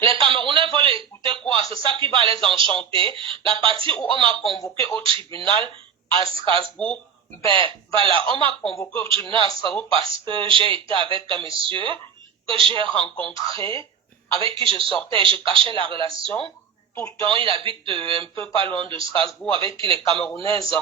Les Camerounais veulent écouter quoi? C'est ça qui va les enchanter. La partie où on m'a convoqué au tribunal à Strasbourg, ben voilà, on m'a convoqué au tribunal à Strasbourg parce que j'ai été avec un monsieur que j'ai rencontré, avec qui je sortais et je cachais la relation. Pourtant, il habite un peu pas loin de Strasbourg, avec qui les Camerounaises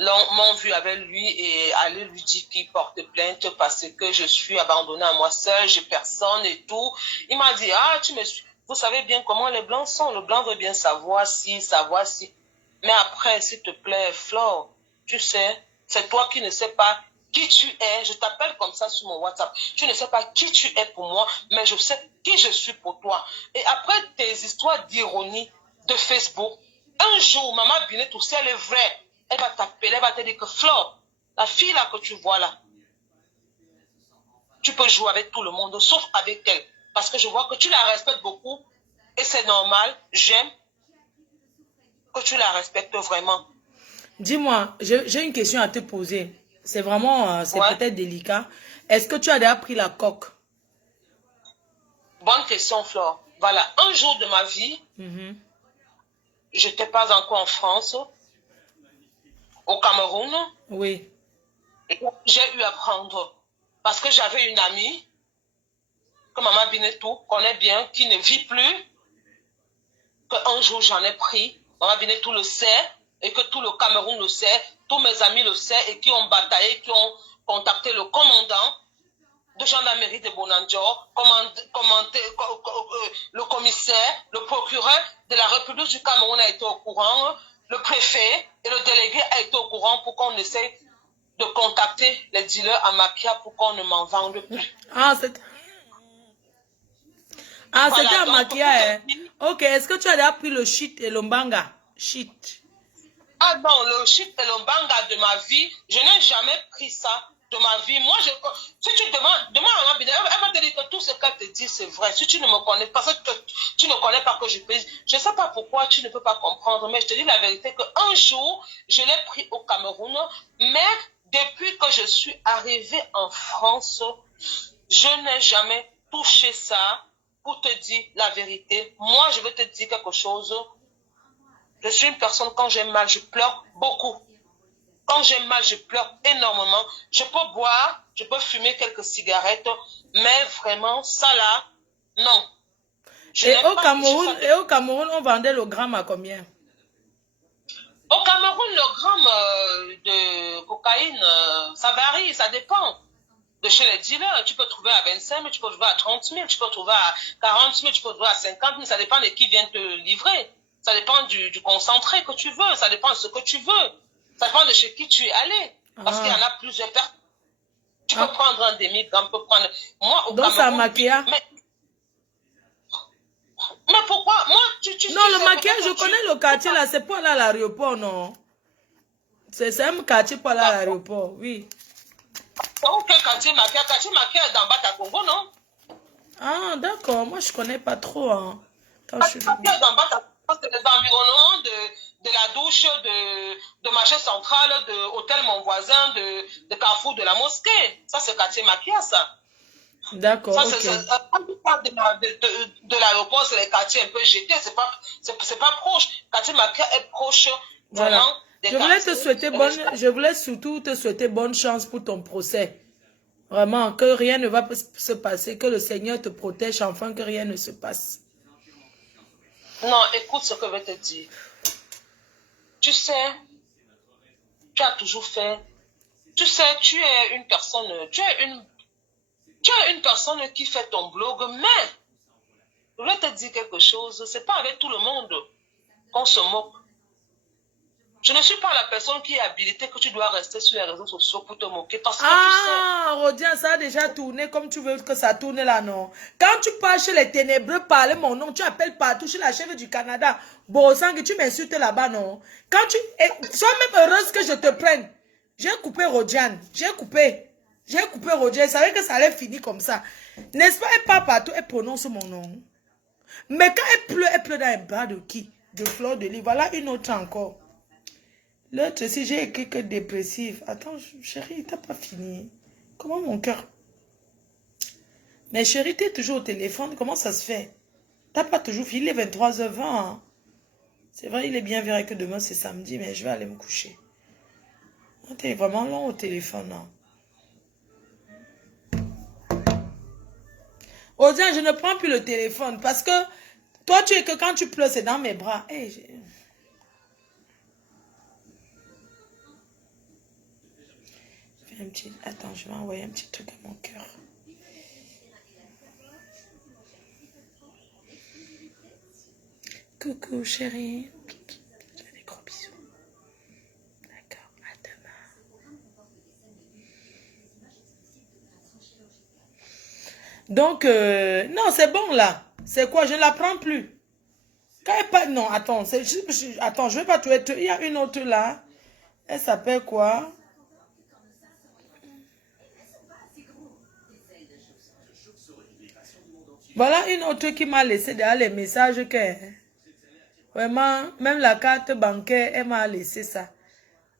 m'ont vu avec lui et allé lui dire qu'il porte plainte parce que je suis abandonnée à moi seule, j'ai personne et tout. Il m'a dit, ah, tu me suis. Vous savez bien comment les Blancs sont. Le Blanc veut bien savoir si, savoir si. Mais après, s'il te plaît, Flore, tu sais, c'est toi qui ne sais pas qui tu es. Je t'appelle comme ça sur mon WhatsApp. Tu ne sais pas qui tu es pour moi, mais je sais qui je suis pour toi. Et après tes histoires d'ironie de Facebook, un jour, Maman Binet, tout ça, elle est vraie. Elle va t'appeler, elle va te dire que Flore, la fille là que tu vois là, tu peux jouer avec tout le monde, sauf avec elle. Parce que je vois que tu la respectes beaucoup et c'est normal, j'aime que tu la respectes vraiment. Dis-moi, j'ai une question à te poser. C'est vraiment, c'est peut-être délicat. Est-ce que tu as déjà pris la coque? Bonne question, Flore. Voilà, un jour de ma vie, je n'étais pas encore en France, au Cameroun. Oui. J'ai eu à prendre, parce que j'avais une amie, que Maman Binetou connaît bien, qui ne vit plus, qu'un jour j'en ai pris. Maman Binetou le sait, et que tout le Cameroun le sait, tous mes amis le savent, et qui ont bataillé, qui ont contacté le commandant de gendarmerie de Bonandior, le commissaire, le procureur de la République du Cameroun a été au courant, le préfet et le délégué a été au courant pour qu'on essaie de contacter les dealers à Makia pour qu'on ne m'en vende plus. C'était à Makia, hein. Ok, est-ce que tu as déjà pris le shit et le mbanga? Shit. Ah non, le shit et le mbanga de ma vie, je n'ai jamais pris ça de ma vie. Moi, si tu demandes à ma bidon, elle va te dire que tout ce qu'elle te dit, c'est vrai. Si tu ne me connais pas, parce que tu ne connais pas que je pèse, je ne sais pas pourquoi tu ne peux pas comprendre, mais je te dis la vérité qu'un jour, je l'ai pris au Cameroun, mais depuis que je suis arrivée en France, je n'ai jamais touché ça pour te dire la vérité. Moi, je vais te dire quelque chose. Je suis une personne, quand j'ai mal, je pleure beaucoup. Quand j'ai mal, je pleure énormément. Je peux boire, je peux fumer quelques cigarettes, mais vraiment, ça là, non. Et au Cameroun, on vendait le gramme à combien? Au Cameroun, le gramme de cocaïne, ça varie, ça dépend. De chez les dealers, tu peux trouver à 25 000, tu peux trouver à 30 000, tu peux trouver à 40 000, tu peux trouver à 50 000, ça dépend de qui vient te livrer. Ça dépend du concentré que tu veux, ça dépend de ce que tu veux. Ça dépend de chez qui tu es allé. Parce qu'il y en a plusieurs personnes. Tu peux prendre un demi-gramme, tu peux prendre... Moi, au donc, Cameroun... ça maquilla. Mais pourquoi? Moi, non, le maquillage, je connais le quartier là, c'est pas là à l'aéroport, non. C'est un quartier pas là à l'aéroport, oui. Quel quartier maquillage? Quartier maquillage dans Bata Congo, non? Ah, d'accord, moi je connais pas trop. Hein. Quartier dans Bata Congo, c'est les environnements de la douche, de marché central, de hôtel Mon Voisin, de Carrefour de la Mosquée. Ça, c'est quartier maquillage, ça. D'accord. Ça, okay. De l'aéroport, c'est les quartiers un peu jetés, c'est pas proche. Quartier maquillage est proche voilà. vraiment des quartiers. Je voulais surtout te souhaiter bonne chance pour ton procès. Vraiment, que rien ne va se passer, que le Seigneur te protège, enfin que rien ne se passe. Non, écoute ce que je vais te dire. Tu sais, tu as toujours fait, tu sais, tu es une personne qui fait ton blog, mais je vais te dire quelque chose, c'est pas avec tout le monde qu'on se moque. Je ne suis pas la personne qui est habilitée que tu dois rester sur les réseaux sociaux pour te moquer. Parce que tu sais... Rodian, ça a déjà tourné comme tu veux que ça tourne là, non? Quand tu pars chez les ténébreux, parler mon nom, tu appelles partout chez la chef du Canada, Bossang, tu m'insultes là-bas, non? Quand tu... sois même heureuse que je te prenne. J'ai coupé Rodian. J'ai coupé Rodian. Je savais que ça allait finir comme ça. N'est-ce pas? Elle part partout, elle prononce mon nom. Mais quand elle pleure dans un bras de qui? De Fleur de Lys. Voilà une autre encore. L'autre, si j'ai écrit que dépressif. Attends, chérie, t'as pas fini. Comment mon cœur? Mais chérie, t'es toujours au téléphone. Comment ça se fait? T'as pas toujours fini. Il est 23h20. Hein? C'est vrai, il est bien vrai que demain c'est samedi, mais je vais aller me coucher. T'es vraiment long au téléphone. Hein? Odian, je ne prends plus le téléphone parce que toi, tu es que quand tu pleures, c'est dans mes bras. Hey, attends, je vais envoyer un petit truc à mon cœur. Coucou chérie. Je fais des gros bisous. D'accord, à demain. Donc, non, c'est bon là. C'est quoi? Je ne la prends plus. Quand elle pas... Non, attends, attends, je vais pas trouver. Il y a une autre là. Elle s'appelle quoi? Voilà une autre qui m'a laissé derrière les messages que... Vraiment, même la carte bancaire, elle m'a laissé ça.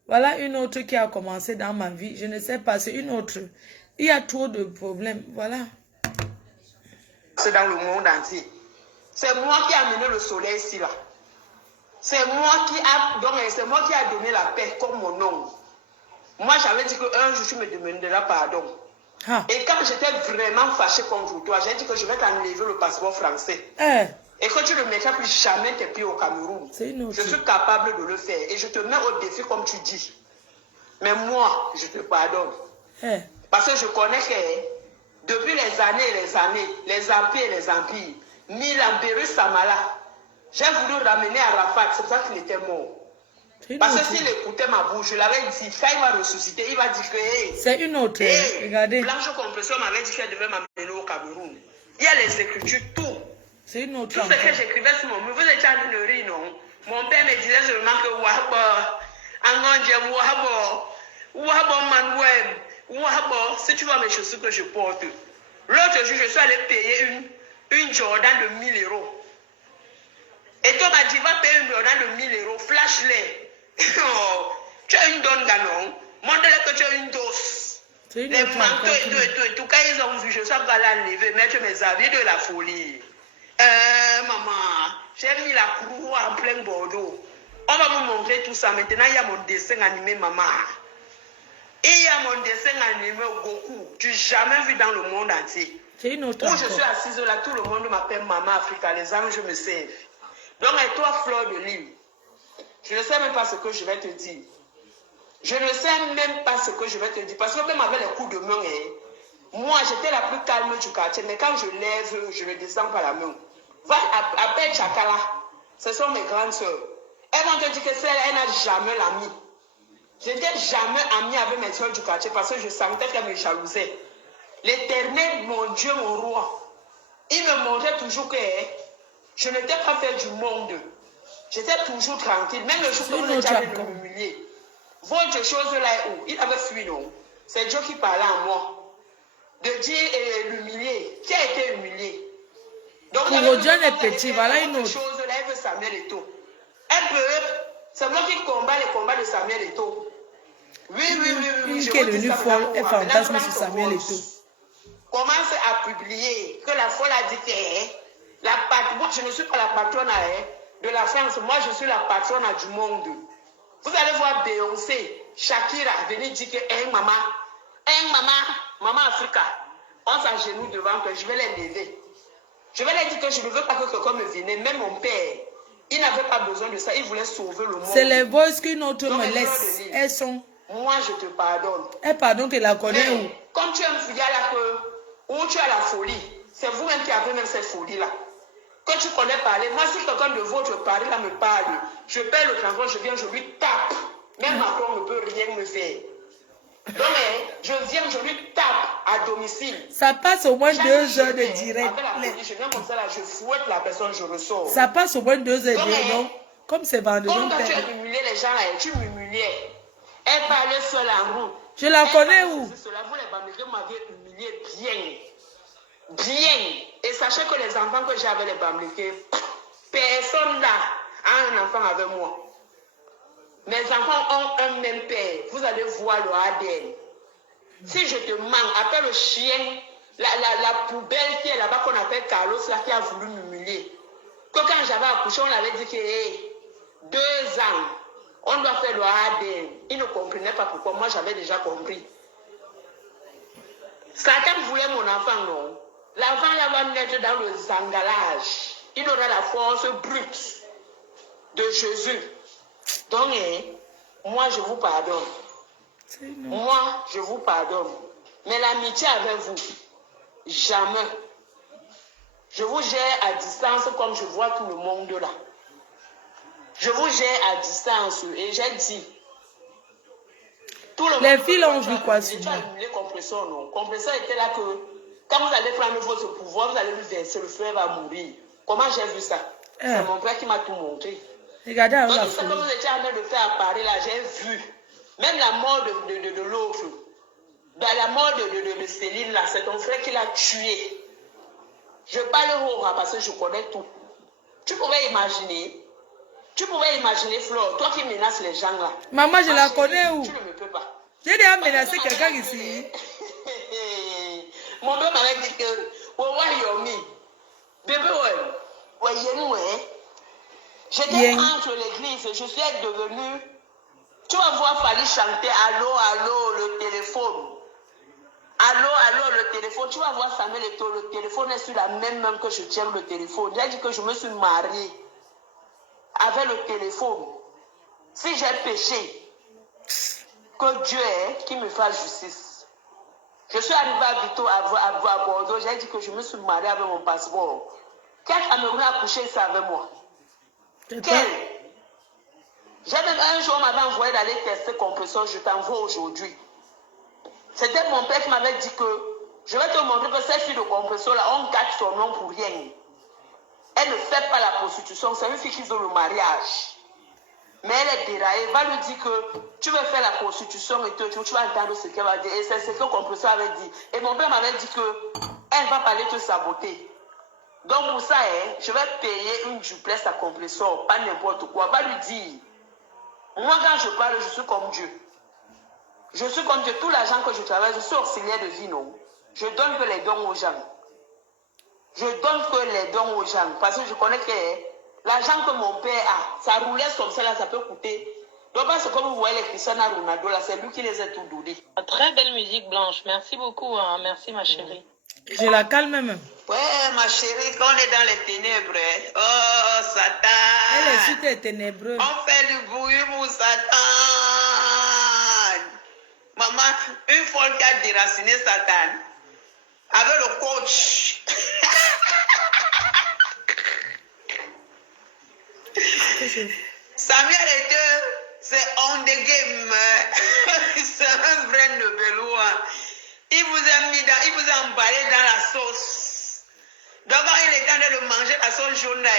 Voilà une autre qui a commencé dans ma vie. Je ne sais pas, c'est une autre. Il y a trop de problèmes, voilà. C'est passé dans le monde entier. C'est moi qui ai amené le soleil ici, là. C'est moi qui a donné la paix comme mon nom. Moi, j'avais dit qu'un jour, tu me demanderas pardon. Ah. Et quand j'étais vraiment fâchée contre toi, j'ai dit que je vais t'enlever le passeport français. Et que tu ne mettras plus jamais tes pieds au Cameroun. Je suis capable de le faire. Et je te mets au défi comme tu dis. Mais moi, je te pardonne. Parce que je connais que depuis les années, les empires, Milan, Beirut, Samala, j'ai voulu ramener Arafat, c'est pour ça qu'il était mort. Parce que s'il écoutait ma bouche, je l'avais dit, quand il va ressusciter, il va dire que c'est une autre. Regardez. Blanche Compression m'avait dit qu'elle devait m'amener au Cameroun. Il y a les écritures, tout. C'est une autre. Tout ce que j'écrivais sur mon mur, vous étiez en train de rire, non? Mon père me disait seulement que Wahabo, si tu vois mes chaussures que je porte. L'autre jour, je suis allé payer une Jordan de 1000 euros. Et toi, tu m'as dit, va payer une Jordan de 1000 euros, flash-les. Tu as une donne ganon. Montre-les que tu as une dose. Les manteaux et tout. Quand ils ont vu, je suis allé enlever, mettre mes habits de la folie. Maman, j'ai mis la cour en plein Bordeaux. On va vous montrer tout ça. Maintenant, il y a mon dessin animé, maman. Et il y a mon dessin animé Goku. Tu n'as jamais vu dans le monde entier. C'est une autre. Où je suis assise là, tout le monde m'appelle Maman Africa. Les anges me servent. Donc, et toi, Fleur de Lille, je ne sais même pas ce que je vais te dire. Je ne sais même pas ce que je vais te dire. Parce que même avec les coups de main, moi, j'étais la plus calme du quartier. Mais quand je lève, je ne descends pas la main. Va appelle Chakala. Ce sont mes grandes soeurs. Elles vont te dire que celle, elle n'a jamais l'ami. Je n'étais jamais amie avec mes soeurs du quartier parce que je sentais qu'elles me jalousaient. L'Éternel, mon Dieu, mon roi, il me montrait toujours que je n'étais pas fait du monde. J'étais toujours tranquille. Même le jour où on était allé m'humilier. Votre chose là est où? Il avait fui, non? C'est Dieu qui parlait à moi. De dire l'humilier. Qui a été humilié? Donc, pour John est petit, voilà une autre. Chose là, elle veut Samuel Eto'o. Elle peut. C'est moi qui combat les combats de Samuel Eto'o. Oui. Une qui est devenue folle, elle fantasme sur Samuel Eto'o. Commence à publier que la folle a dit que moi je ne suis pas la patronne de la France, moi je suis la patronne du monde. Vous allez voir Beyoncé, Shakira venir dire que maman Africa, on s'agenouille devant que je vais les lever. Je vais leur dire que je ne veux pas que quelqu'un me vienne, même mon père. Il n'avait pas besoin de ça, il voulait sauver le monde. C'est les voix qu'une autre me laisse. Elles sont. Moi, je te pardonne. Elle pardonne, tu la connais où? Quand tu es un fouillard là, où tu as la folie, c'est vous-même qui avez même cette folie-là. Quand tu connais parler, moi, si quelqu'un de votre parler là me parle, je paie le transport, je viens, je lui tape. Même Macron ne peut rien me faire. Donc, je viens, je lui tape à domicile. Ça passe au moins 2 heures de direct. Je viens comme ça, là, je fouette la personne, je ressors. Ça passe au moins 2 heures de direct. Donc, comme c'est vendredi. Comme quand tu as humilié les gens là, tu m'humiliais. Elle parlait seule en route. Je la connais où? Vous, les Bamileke, m'avaient humilié bien. Bien. Et sachez que les enfants que j'avais, les Bamileke, personne là a un enfant avec moi. Mes enfants ont un même père. Vous allez voir le ADN. Si je te manque, appelle le chien, la poubelle qui est là-bas qu'on appelle Carlos, là, qui a voulu m'humilier. Que quand j'avais accouché, on avait dit que 2 ans, on doit faire le ADN. Il ne comprenait pas pourquoi. Moi, j'avais déjà compris. Satan voulait mon enfant, non? L'enfant là va naître dans le zangalage. Il aura la force brute de Jésus. Donc, moi, je vous pardonne. Moi, je vous pardonne. Mais l'amitié avec vous, jamais. Je vous gère à distance comme je vois tout le monde là. Je vous gère à distance et j'ai dit. Tout le les filles ont vu quoi sur moi? Compresseur, non. Compresseur était là que quand vous allez prendre votre pouvoir, vous allez lui verser, le frère va mourir. Comment j'ai vu ça? C'est mon frère qui m'a tout montré. Regardez avec la folie. Donc, comme vous étiez en train de faire apparaître là, j'ai vu. Même la mort de l'autre. Dans la mort de Céline là, c'est ton frère qui l'a tué. Je parle haut parce que je connais tout. Tu pouvais imaginer, Flore, toi qui menaces les gens là. Maman, je la connais où? Tu ne me peux pas. J'ai déjà menacé quelqu'un ici. Mon homme m'avait dit que, Yomi, J'étais entre l'église, je suis devenue... Tu vas voir, fallait chanter allô, allô, le téléphone. Allô, allô, le téléphone. Tu vas voir Samuel Eto'o, le téléphone est sur la même main que je tiens le téléphone. J'ai dit que je me suis mariée avec le téléphone. Si j'ai péché, que Dieu est qui me fasse justice. Je suis arrivée à Vito, à Bordeaux, j'ai dit que je me suis mariée avec mon passeport. Quel Camerounais a couché ça avec moi? Quel? J'ai même un jour, on m'avait envoyé d'aller tester compresseur, je t'envoie aujourd'hui. C'était mon père qui m'avait dit que je vais te montrer que cette fille de compresseur là, on gâte son nom pour rien. Elle ne fait pas la prostitution, c'est une fille qui veut le mariage. Mais elle est déraillée, va lui dire que tu veux faire la prostitution et tout, tu vas entendre ce qu'elle va dire. Et c'est ce que le compresseur avait dit. Et mon père m'avait dit qu'elle va pas aller te saboter. Donc pour ça, je vais payer une duplex à compresseur, pas n'importe quoi. Va lui dire, moi quand je parle, je suis comme Dieu. Je suis comme Dieu. Tout l'argent que je travaille, je suis auxiliaire de vie, non. Je donne que les dons aux gens. Je donne que les dons aux gens. Parce que je connais que l'argent que mon père a, ça roulait comme ça, là, ça peut coûter. Donc, parce que comme vous voyez les Cristiano Ronaldo, là, c'est lui qui les a tout donnés. Très belle musique, Blanche. Merci beaucoup. Hein. Merci, ma chérie. Je la calme même. Ouais, ma chérie, quand on est dans les ténèbres, oh, Satan. Elle est sur tes ténébreux. On fait du bruit pour Satan. Maman, une folle qui a déraciné Satan, avec le coach. Samuel Eto'o, c'est on the game. C'est un vrai Nobelois. Il vous a emballé dans la sauce. Donc quand il est en train de manger la sauce jaune là,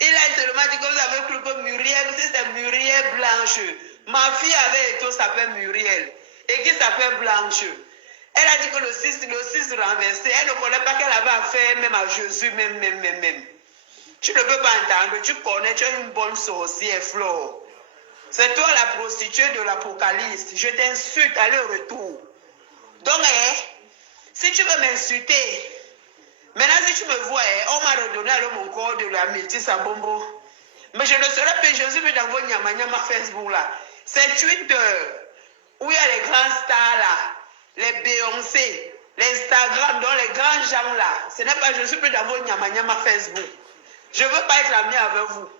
il a seulement dit que vous avez cru que Muriel, c'est Muriel Blanche. Ma fille avait Eto'o s'appelle Muriel. Et qui s'appelle Blanche. Elle a dit que le 6 renversé, elle ne connaît pas qu'elle avait affaire même à Jésus, même. Tu ne peux pas entendre, tu connais, tu es une bonne sorcière, Flo. C'est toi la prostituée de l'Apocalypse. Je t'insulte à leur retour. Donc, si tu veux m'insulter, maintenant si tu me vois, on m'a redonné alors mon corps de la métisse à Bombo. Mais je ne serai pas Jésus, mais dans vos nyama Facebook là. C'est Twitter. Où il y a les grands stars là, les Beyoncé, les Instagram, donc les grands gens là. Ce n'est pas, je suis plus dans vos nyama Facebook. Je ne veux pas être ami avec vous.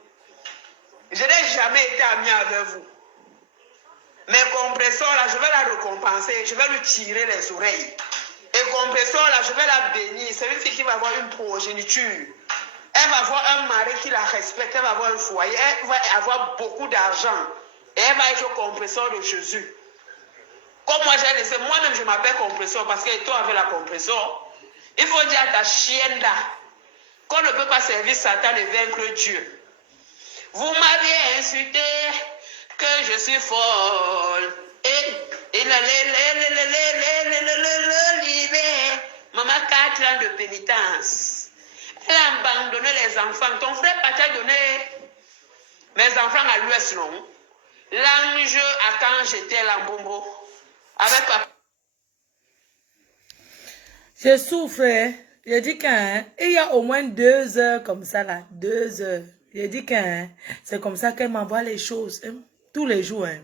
Je n'ai jamais été ami avec vous. Mais compresseur là, je vais la récompenser, je vais lui tirer les oreilles. Et compresseur là, je vais la bénir. C'est une fille qui va avoir une progéniture. Elle va avoir un mari qui la respecte, elle va avoir un foyer, elle va avoir beaucoup d'argent. Et elle va être compresseur de Jésus. Comme moi j'ai laissé, moi-même je m'appelle compresseur parce que toi avec la compresseur, il faut dire à ta chienne là qu'on ne peut pas servir Satan et vaincre Dieu. Vous m'avez insulté que je suis folle. Et maman 4 ans de pénitence. Elle a abandonné les enfants. Ton frère t'a donné mes enfants à l'Ouest, non? L'ange à quand j'étais là, Bombo. Avec papa. Je souffre. Hein. Je dis qu'il y a au moins 2 heures comme ça là. 2 heures. Je dis que c'est comme ça qu'elle m'envoie les choses. Hein. Tous les jours. Hein.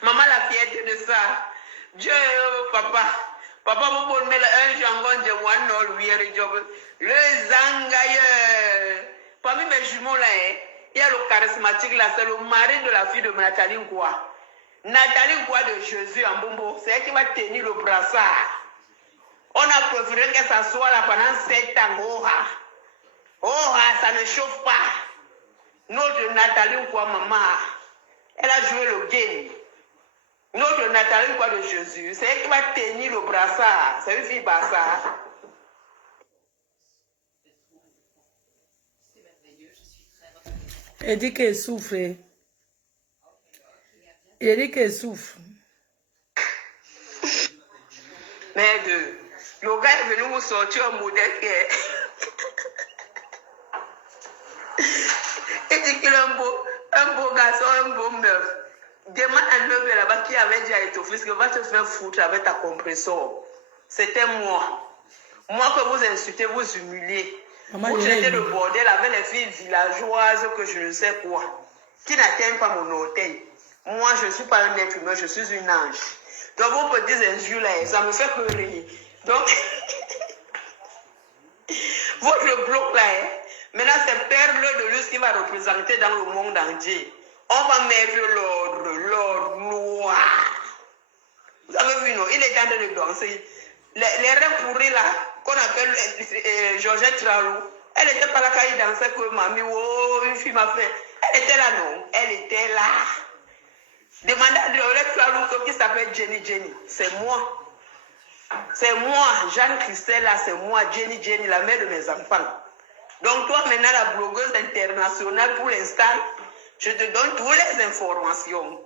Maman la fierté de ça. Dieu, papa. Papa, vous pouvez mettre un jangon de one le zangaye. Parmi mes jumeaux là, il y a le charismatique là, c'est le mari de la fille de Nathalie Nkwa. Nathalie Nkwa de Jésus en Bombo, c'est elle qui va tenir le brassard. On a préféré qu'elle s'assoie là pendant 7 ans. Oh, ça ne chauffe pas. Notre Nathalie Nkwa, maman, elle a joué le game. Notre Nathalie Nkwa de Jésus, c'est elle qui va tenir le brassard. C'est une fille brassard. Elle dit qu'elle souffre. Elle dit qu'elle souffre. Mais le gars est venu vous sortir un modèle qui est... Il dit qu'il est un beau garçon, un beau meuf. demande à Neube là-bas qui avait dit à Etofis que va te faire foutre avec ta compresseur. C'était moi. Moi que vous insultez, vous humiliez. Maman, vous je traitez l'ai de vu. bordel avec les filles villageoises que je ne sais quoi. Qui n'atteignent pas mon orteil. Moi, je ne suis pas un être humain, je suis une ange. Donc, vos petits injures là, ça me fait que rire. Donc, votre bloc là, hein, maintenant, c'est Perle de Luz qui va représenter dans le monde entier. On va mettre l'ordre noir. Vous avez vu, non? Il est en train de danser. Les rêves pourris là, qu'on appelle Georgette Tralou, elle était pas là quand il dansait que mamie, oh, une fille m'a fait. Elle était là, non? Elle était là. Demandez à Georgette Tralou qui s'appelle Jenny. C'est moi. C'est moi, Jeanne-Christelle, là, c'est moi, Jenny, la mère de mes enfants. Donc toi, maintenant, la blogueuse internationale, pour l'instant, je te donne toutes les informations.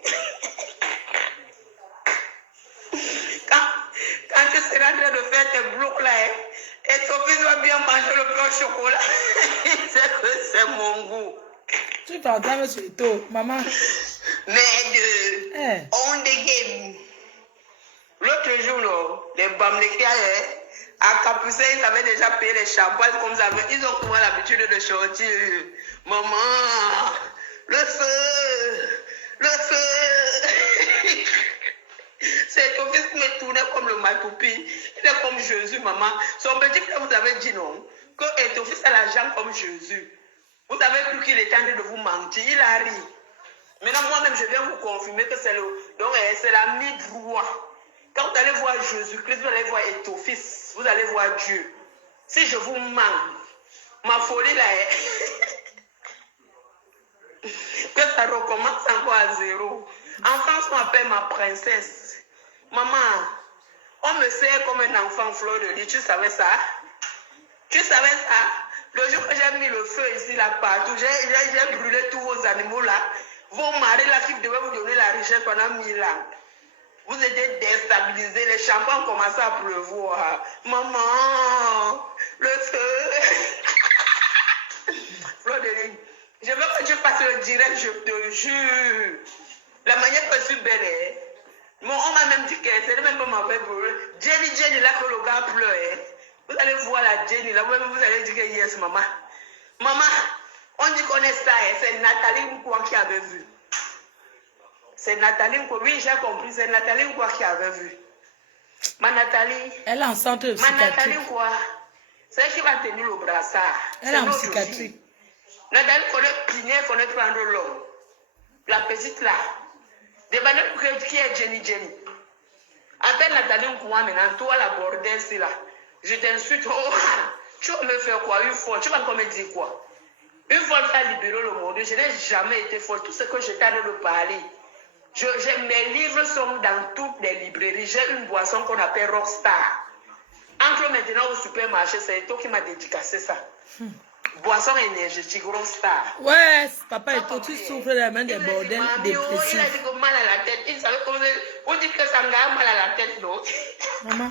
Quand tu seras en train de faire tes blocs là, hein, et ton fils va bien manger le pain au chocolat, c'est que c'est mon goût. Tu t'entends sur le dos, maman. Mais on dégaine. L'autre jour, là, les Bamlékiens, à Capucin, ils avaient déjà payé les champagnes comme ça. Ils ont trouvé l'habitude de sortir. Maman, le feu. C'est ton fils qui me tournait comme le Matoupi. Il est comme Jésus, maman. Son petit frère vous avez dit non. Que ton fils a la jambe comme Jésus. Vous avez cru qu'il était en train de vous mentir. Il a ri. Maintenant, moi-même, je viens vous confirmer que c'est la mi-droit. Quand vous allez voir Jésus-Christ, vous allez voir ton fils. Vous allez voir Dieu. Si je vous mens, ma folie là est que ça recommence encore à zéro. En France, on m'appelle ma princesse. Maman, on me sert comme un enfant fleur de lis. Tu savais ça? Tu savais ça? Le jour que j'ai mis le feu ici, là, partout, j'ai brûlé tous vos animaux là. Vos maris là qui devaient vous donner la richesse pendant 1000 ans. Vous étiez déstabilisés. Les champagnes commençaient à pleuvoir. Maman, le feu. Fleur de lis. Je veux que tu fasses le direct, je te jure. La manière que je suis belle est. Bon, on m'a même dit qu'elle c'est même pas ma belle. Jenny, là que le gars pleure. Vous allez voir la Jenny, là, vous allez dire que yes, maman. Maman, on dit qu'on est ça, c'est Nathalie Mkwa qui avait vu. C'est Nathalie Mkwa, oui, j'ai compris, c'est Nathalie Mkwa qui avait vu. Ma Nathalie. Elle est en centre de psychiatrie. Ma Nathalie Mkwa, c'est elle qui va tenir le brassard. Elle est en psychiatrie. Nathalie, il faudrait piner, il faudrait prendre l'homme. La petite là. Demandez qui est Jenny. Appelle Nathalie Mkwa maintenant, toi la bordel, c'est là. Je t'insulte, oh, tu vas me faire quoi? Une folle, tu vas me dire quoi? Une folle qui a libéré le monde, je n'ai jamais été folle. Tout ce que je t'en ai de parler. Mes livres sont dans toutes les librairies. J'ai une boisson qu'on appelle Rockstar. Entre maintenant au supermarché, c'est toi qui m'as dédicacé ça. Boisson énergétique, Rockstar. Ouais, papa et toi, tu souffres de la main des bordels dépressifs. Il a dit que mal à la tête. Il savait comment on dit que ça me a mal à la tête, non? Maman,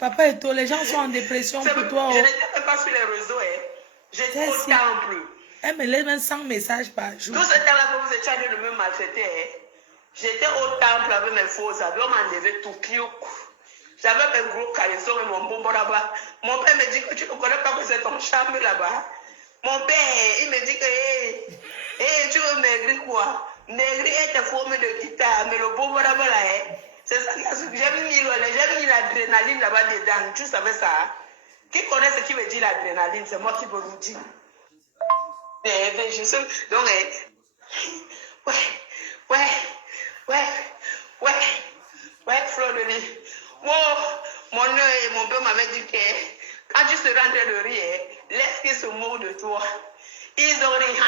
papa et toi, les gens sont en dépression pour toi. Je n'étais même pas sur les réseaux. J'étais au temple. Elle me laisse même 100 messages par jour. Tout ce temps-là que vous étiez en train de me maltraiter, j'étais au temple avec mes faux habits. On m'a enlevé tout pio. J'avais mes gros caleçons et mon bonbon là-bas. Mon père me dit que tu ne connais pas que c'est ton chambre là-bas. Mon père, il me dit que tu veux maigrir quoi? Maigrir et tes formes de guitare. Mais le bonbon là-bas là, c'est ça qui a suivi. J'ai mis l'adrénaline là-bas dedans. Tu savais ça? Qui connaît ce qui veut dire l'adrénaline? C'est moi qui peux vous dire. Je sais. Donc, ouais, Fleur de lis. Mon œil et mon père m'avaient dit que quand tu seras en train de rire, laisse qu'ils se moquent de toi. Ils ont ri.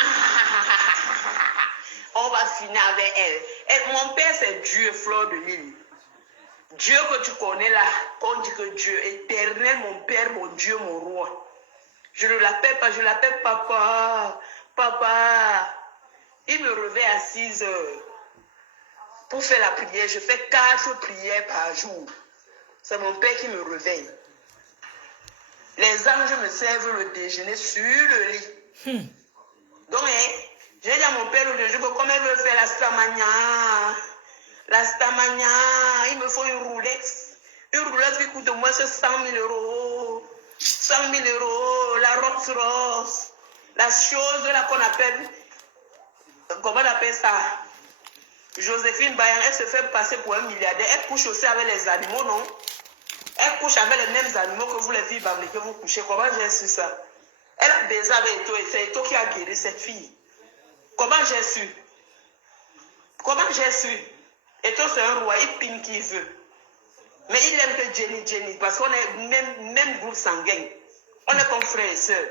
On va finir avec elle. Et mon père, c'est Dieu, Fleur de lis. Dieu que tu connais là, on dit que Dieu, éternel, mon père, mon Dieu, mon roi. Je ne l'appelle pas, je l'appelle papa. Papa, il me réveille à 6 heures pour faire la prière. Je fais 4 prières par jour. C'est mon père qui me réveille. Les anges me servent le déjeuner sur le lit. Donc, j'ai dit à mon père le jour, comme elle veut faire la samania. La Stamania, il me faut une roulette. Une roulette qui coûte au moins 100 000 euros. 100 000 euros, la Rolls Royce. La chose là qu'on appelle, comment on appelle ça? Joséphine Bayan, elle se fait passer pour un milliardaire. Elle couche aussi avec les animaux, non? Elle couche avec les mêmes animaux que vous, les filles que vous couchez. Comment j'ai su ça? Elle a baisé avec Eto et c'est Eto qui a guéri cette fille. Comment j'ai su? Comment j'ai su? Eto c'est un roi, il pine qui veut. Mais il aime que Jenny, parce qu'on est même groupe sanguin. On est comme frères et sœurs.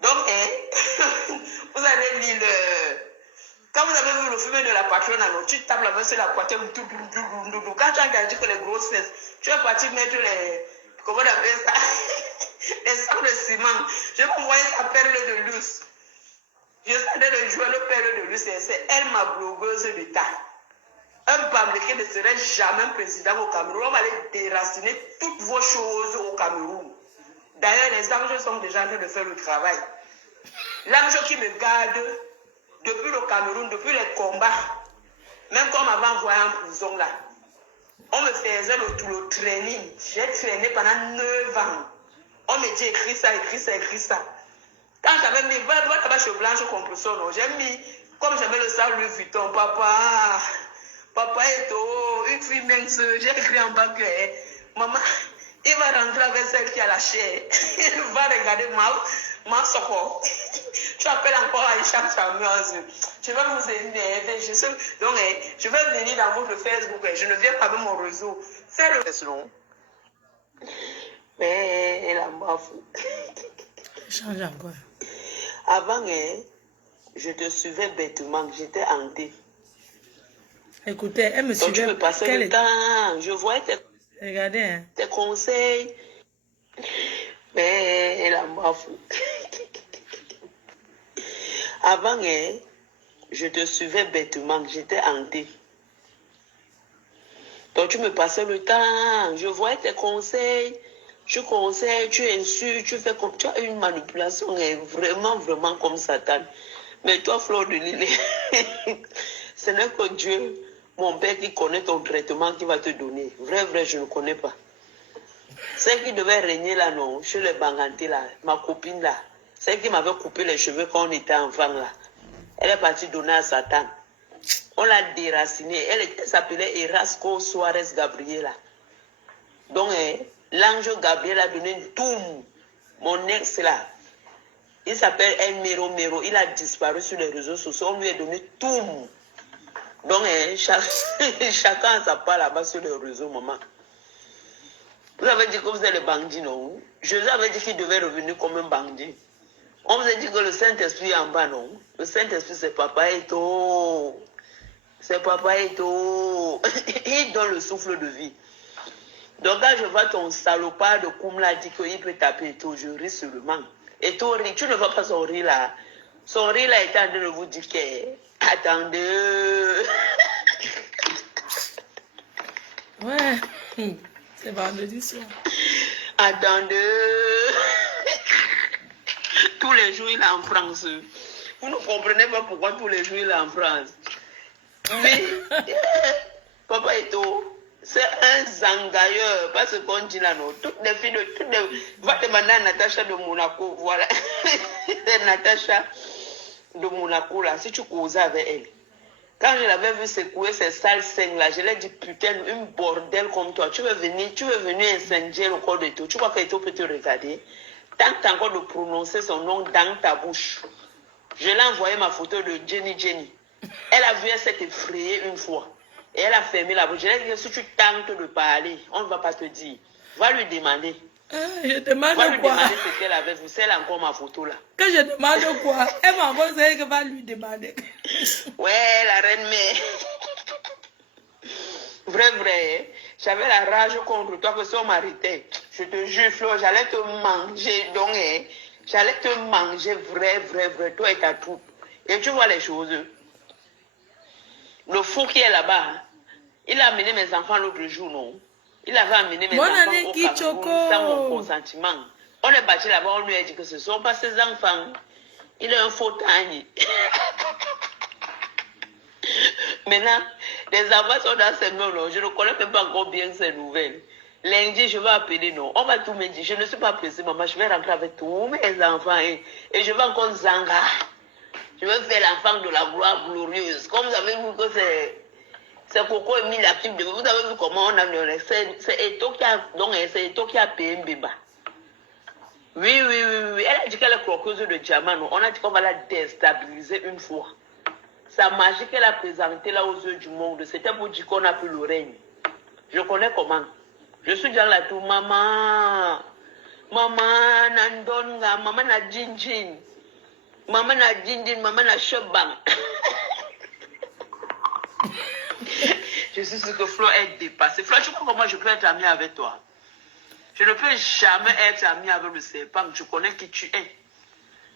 Donc, vous allez lire le... Quand vous avez vu le film de la patronne, tu tapes la main sur la poitrine, quand tu as regardé que les grosses fesses, tu es parti mettre les... Comment on appelle ça? Les sacs de ciment. Je vous voyais sa perle de luce. Je suis en train de jouer le perle de luce et c'est elle ma blogueuse d'État. Un Bamléké ne serait jamais président au Cameroun. On va aller déraciner toutes vos choses au Cameroun. D'ailleurs, les anges sont déjà en train de faire le travail. L'ange qui me garde depuis le Cameroun, depuis les combats, même quand on m'avait envoyé en prison là, on me faisait le training. J'ai traîné pendant 9 ans. On me dit écris ça. Quand j'avais mis, voilà là-bas chez Blanche Compression, j'ai mis, comme j'avais le sac Louis Vuitton, papa est une fille mince, j'ai écrit en bas que maman, il va rentrer avec celle qui a la chair. Il va regarder ma soko. Tu appelles encore Aïcha Charmeuse. Je vais vous énerver. Donc, je vais venir dans votre Facebook. Je ne viens pas avec mon réseau. Fais le non. Mais elle a m'a fou. Change encore. Avant, je te suivais bêtement. J'étais hantée. Écoutez, elle me suivait. Donc, tu me passais le temps. Je voyais regardez, hein. Tes conseils. Mais elle a m'a fou. Avant, je te suivais bêtement, j'étais hantée. Donc tu me passais le temps, je voyais tes conseils, tu conseilles, tu insultes, tu fais comme tu as une manipulation vraiment comme Satan. Mais toi, Fleur de Lille, ce n'est que Dieu, mon Père, qui connaît ton traitement qui va te donner. Vrai, je ne connais pas. Celle qui devait régner là, non, chez les Banganté là, ma copine là. Celle qui m'avait coupé les cheveux quand on était enfant là. Elle est partie donner à Satan. On l'a déracinée. Elle s'appelait Erasco Suarez Gabriela. Donc, l'ange Gabriel a donné une toum. Mon ex là. Il s'appelle El Mero. Il a disparu sur les réseaux sociaux. On lui a donné toum. Donc, chacun a sa part là-bas sur les réseaux, maman. Vous avez dit que vous êtes le bandit, non? Je vous avais dit qu'il devait revenir comme un bandit. On vous a dit que le Saint-Esprit est en bas, non? Le Saint-Esprit, c'est Papa Eto. C'est Papa Eto. Il donne le souffle de vie. Donc, quand je vois ton salopard de Koumla dit qu'il peut taper Eto, je ris seulement. Eto rit. Tu ne vois pas son rire là. Son rire là est en train de vous dire que... Attendez. Ouais. C'est vendredi soir. Attendez. Tous les jours, il est en France. Vous ne comprenez pas pourquoi tous les jours, il est en France. Mais, Papa Eto, c'est un zangailleur. Parce qu'on dit là, non. Toutes les filles, va demander à Natacha de Monaco. Voilà. C'est Natacha de Monaco, là. Si tu causais avec elle. Quand je l'avais vu secouer ces sales seins là, je l'ai dit, putain, une bordel comme toi. Tu veux venir incendier le corps de tout. Tu crois qu'Eto peut te regarder? Tente encore de prononcer son nom dans ta bouche. Je l'ai envoyé ma photo de Jenny. Elle a vu, elle s'est effrayée une fois. Et elle a fermé la bouche. Je lui ai dit, si tu tentes de parler, on ne va pas te dire. Va lui demander. Je demande va lui quoi? Demander ce qu'elle avait vu. C'est encore ma photo là. Que je demande quoi? Elle m'a envoyé qu'elle va lui demander. Ouais, la reine mère. Vrai. J'avais la rage contre toi que si on m'arrêtait. Je te jure, Flo, j'allais te manger. Donc, j'allais te manger vrai. Toi et ta troupe. Et tu vois les choses. Le fou qui est là-bas, il a amené mes enfants l'autre jour, non? Il avait amené mes enfants au Cameroun sans mon consentement. On est battu là-bas, on lui a dit que ce ne sont pas ses enfants. Il est un faux tani. Maintenant, les enfants sont dans ces mains, non. Je ne connais même pas encore bien ces nouvelles. Lundi, je vais appeler, non. On va tout me dire. Je ne suis pas pressée, maman. Je vais rentrer avec tous mes enfants. Et je vais encore zanga. Je vais faire l'enfant de la gloire glorieuse. Comme vous avez vu que c'est Coco et la type de... Vous avez vu comment on a... C'est Eto qui a... Donc, c'est Eto qui a payé Mbeba. Oui. Elle a dit qu'elle est croqueuse de diamant. Non. On a dit qu'on va la déstabiliser une fois. Sa magie qu'elle a présentée là aux yeux du monde, c'était pour dire qu'on n'a plus le règne. Je connais comment. Je suis dans la tour, maman, Nandonga, maman na Jinjin, maman na Shobang. Je suis sûre que Flo est dépassée. Flo, tu crois comment je peux être amie avec toi? Je ne peux jamais être amie avec le serpent. Je connais qui tu es.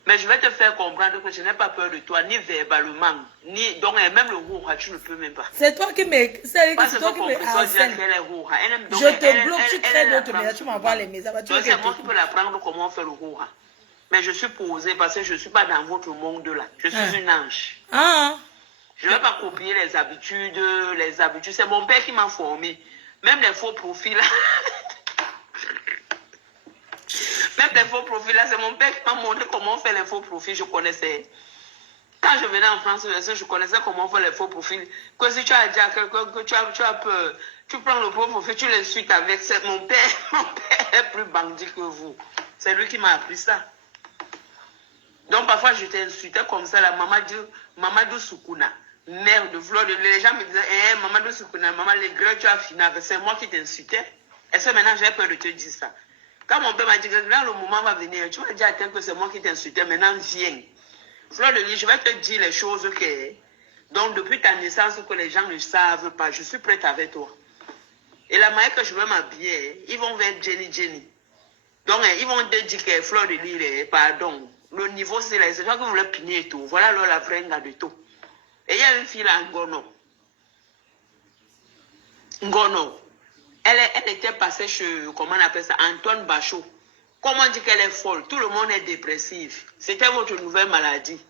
Mais je vais te faire comprendre que je n'ai pas peur de toi, ni verbalement, ni... Donc, même le rouha, tu ne peux même pas. C'est toi qui me... C'est toi qui me harcèle. Je te bloque, tu crées d'autres messages, tu m'envoies les messages. C'est moi qui peux l'apprendre comment on fait le rouha. Mais je suis posée parce que je ne suis pas dans votre monde-là. Je suis une ange. Je ne vais pas copier les habitudes. C'est mon père qui m'a formé. Même les faux profils là. Même les faux profils là, c'est mon père qui m'a montré comment on fait les faux profils. Je connaissais. Quand je venais en France, je connaissais comment on fait les faux profils. Que si tu as dit à quelqu'un que tu as peur, tu prends le faux profil, tu l'insultes avec. Mon père est plus bandit que vous. C'est lui qui m'a appris ça. Donc parfois je t'insultais comme ça, la Mamadou Soukouna, mère de Fleur de Lys. Les gens me disaient, Mamadou Soukouna, maman, les gars, tu as fini avec. C'est moi qui t'insultais. Et ça maintenant j'ai peur de te dire ça. Quand mon père m'a dit que là, le moment va venir, tu vas dire à tel que c'est moi qui t'insultais, maintenant viens. Fleur de Lys, je vais te dire les choses que... Donc, depuis ta naissance, que les gens ne savent pas, je suis prête avec toi. Et la manière que je vais m'habiller, ils vont vers Jenny. Donc, ils vont te dire que Fleur de Lys, pardon, le niveau, c'est là, c'est toi qui voulais pigner et tout. Voilà alors la vraie gars de tout. Et il y a une fille là, Ngono. Elle était passée chez, comment on appelle ça, Antoine Bachot. Comment on dit qu'elle est folle? Tout le monde est dépressif. C'était votre nouvelle maladie.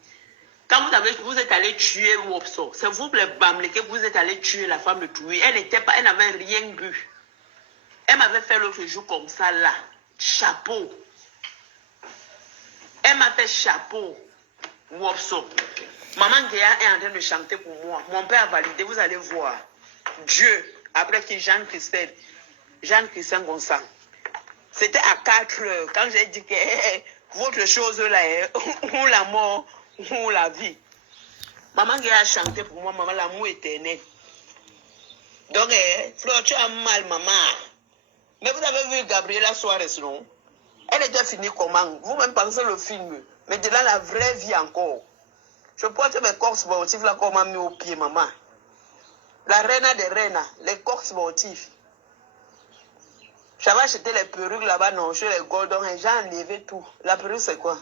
Quand vous êtes allé tuer Wopso, c'est vous les Bamlé que vous êtes allé tuer la femme de Touy. Elle n'avait rien bu. Elle m'avait fait l'autre jour comme ça là. Chapeau. Elle m'a fait chapeau. Wopso. Maman Géa est en train de chanter pour moi. Mon père a validé, vous allez voir. Dieu. Après qui Jean-Christian Gonçalves. C'était à 4 heures. Quand j'ai dit que votre chose là est ou la mort ou la vie. Maman qui a chanté pour moi, maman, l'amour éternel. Donc, Fleur, tu as mal, maman. Mais vous avez vu Gabriela Suarez, non? Elle était finie comment? Vous-même pensez le film. Mais de là, la vraie vie encore. Je porte mes corps sportifs là qu'on m'a mis au pied, maman. La reine des reines, les corps sportifs. J'avais acheté les perruques là-bas, non, chez les Gordon, et j'ai enlevé tout. La perruque, c'est quoi?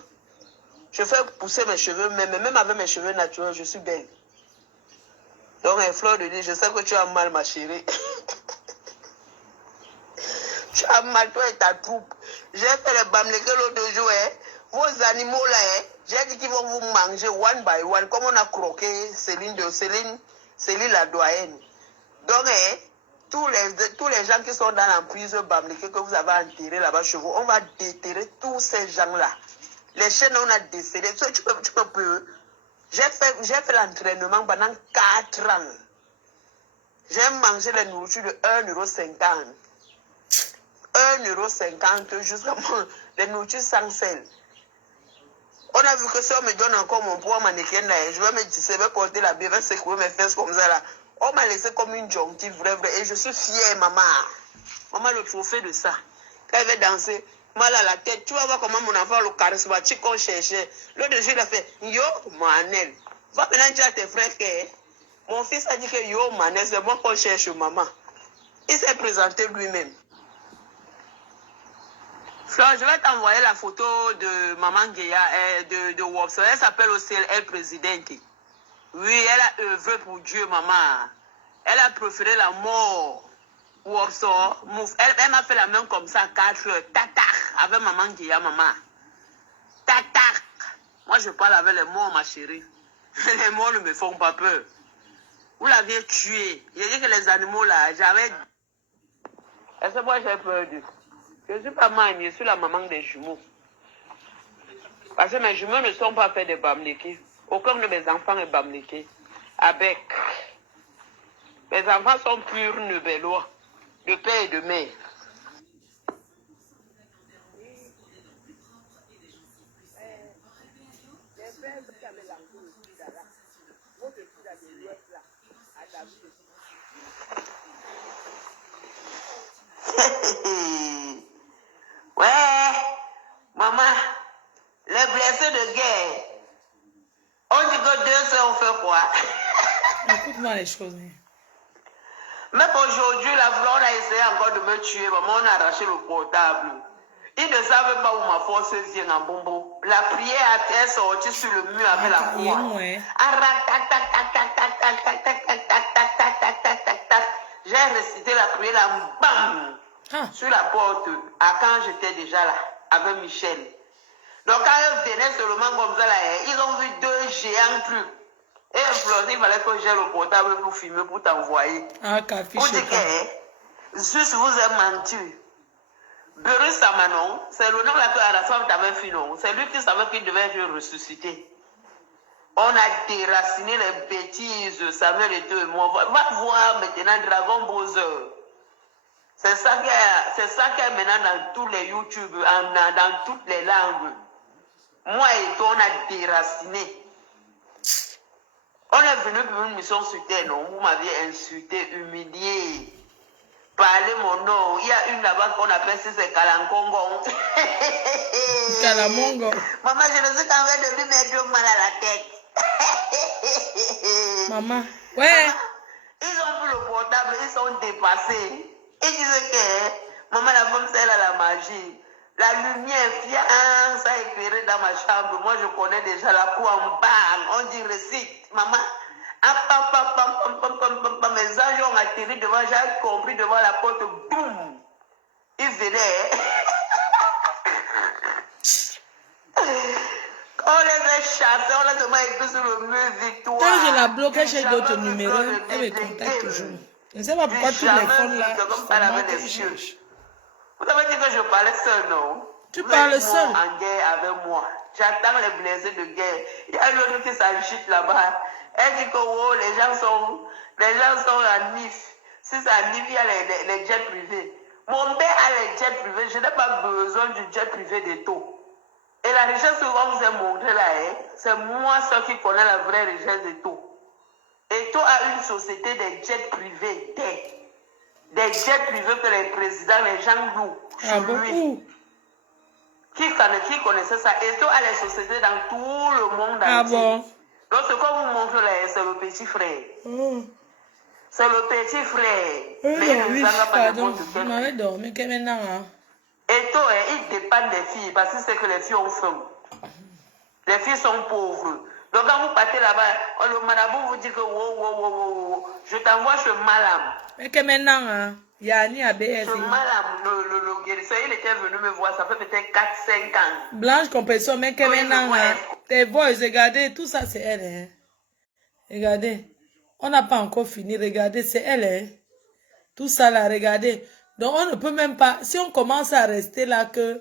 Je fais pousser mes cheveux, même avec mes cheveux naturels, je suis belle. Donc, Fleur de Lys, je sais que tu as mal, ma chérie. Tu as mal, toi et ta troupe. J'ai fait les bamlégués l'autre jour, vos animaux là, j'ai dit qu'ils vont vous manger one by one, comme on a croqué Céline la doyenne. Donc, tous les gens qui sont dans l'emprise bamléguée que vous avez enterré là-bas chez vous, on va déterrer tous ces gens-là. Les chaînes, on a décédé. Tu peux. J'ai fait l'entraînement pendant 4 ans. J'ai mangé les nourritures de 1,50 €. 1,50 € jusqu'à les nourritures sans sel. On a vu que si on me donne encore mon poids mannequin là, je vais me porter la bière, je vais secouer mes fesses comme ça là. On m'a laissé comme une jonquille, vrai. Et je suis fière, maman. Maman, le trophée de ça. Quand elle va danser, mal à la tête, tu vas voir comment mon enfant, le charismatique qu'on cherchait. L'autre jour, il a fait, yo, Manel. Va maintenant dire à tes frères que mon fils a dit que yo, Manel, c'est moi qu'on cherche, maman. Il s'est présenté lui-même. Fleur, je vais t'envoyer la photo de maman Géa, de Wopso. Elle s'appelle aussi Elle Présidente. Oui, elle a œuvré pour Dieu, maman. Elle a préféré la mort. Wopso, elle m'a fait la main comme ça, 4 heures. Tatak, avec maman Géa, maman. Tatak. Moi, je parle avec les morts, ma chérie. Les morts ne me font pas peur. Vous l'aviez tué. Il a dit que les animaux là, j'avais... Et c'est moi j'ai peur d'eux. Je ne suis pas maman, je suis la maman des jumeaux. Parce que mes jumeaux ne sont pas faits de bamléqués. Aucun de mes enfants est bamléqué. Avec. Mes enfants sont purs nebellois, de père et de mère. Ouais, maman, les blessés de guerre, on dit que 2 sœurs ont fait quoi? Écoute-moi les choses. Même aujourd'hui, la flore a essayé encore de me tuer, maman, on a arraché le portable. Ils ne savent pas où ma force vient en bombo. La prière est sortie sur le mur avec la croix. J'ai récité la prière là, bam, sur la porte, à quand j'étais déjà là, avec Michel. Donc quand ils venaient seulement comme ça là, ils ont vu 2 géants trucs. Et Florence, il fallait que j'ai le portable pour filmer, pour t'envoyer. Pour dire que, juste vous avez menti. Beru Samanon, c'est le nom là que la femme t'avait fait non. C'est lui qui savait qu'il devait être ressuscité. On a déraciné les bêtises, Samuel et toi et moi. Va voir maintenant Dragon Ball. C'est ça qui est maintenant dans tous les YouTube, dans toutes les langues. Moi et toi, on a déraciné. On est venu pour une mission sur terre, non? Vous m'aviez insulté, humilié. Parlez mon nom. Il y a une là-bas qu'on appelle c'est Kalankongo. Kalamongo. Maman, je ne sais qu'en train de lui mettre mal à la tête. Maman. Ouais. Maman, ils ont pris le portable, ils sont dépassés. Ils disaient que maman, la femme, c'est elle à la magie. La lumière, ça a éclairé dans ma chambre. Moi, je connais déjà la cour en bas. On dit récite. Maman. Mes anges ont atterri devant, j'ai compris devant la porte, boum, ils venaient. On les a chassés, on les a écrits sur le mur victoire. Quand je la bloquais chez d'autres numéros, elle me contacte toujours. Je ne sais pas pourquoi tous les phones là, vous avez dit que je parlais seul, non? Tu parles seul. En guerre avec moi. J'attends les blessés de guerre. Il y a l'autre qui s'agite là-bas. Elle dit que oh, les gens sont à NIF. Si c'est à NIF, il y a les jets privés. Mon père a les jets privés. Je n'ai pas besoin du jet privé d'Eto. Et la richesse que vous avez montré là, c'est moi seul qui connais la vraie richesse d'Eto. Eto a une société de jets privés. Des jets privés que les présidents, les gens louent. Ah bon? Qui connaissait ça? Eto a les sociétés dans tout le monde entier. Ah bon? Donc, ce qu'on vous montre là, c'est le petit frère. C'est le petit frère. Mais il ne s'en pas de compte. Je m'avais dormi, que maintenant. Et toi, il dépend des filles, parce que c'est que les filles ont faim. Les filles sont pauvres. Donc, quand vous partez là-bas, le marabout vous dit que je t'envoie ce malam. Mais que maintenant, Yanni a BS. Ce malam, le guérisseur, il était venu me voir, ça fait peut-être 4-5 ans. Blanche Compassion, mais que maintenant, tes voix, regardez, tout ça c'est elle. Hein. Regardez, on n'a pas encore fini, regardez, c'est elle. Hein. Tout ça là, regardez. Donc on ne peut même pas, si on commence à rester là que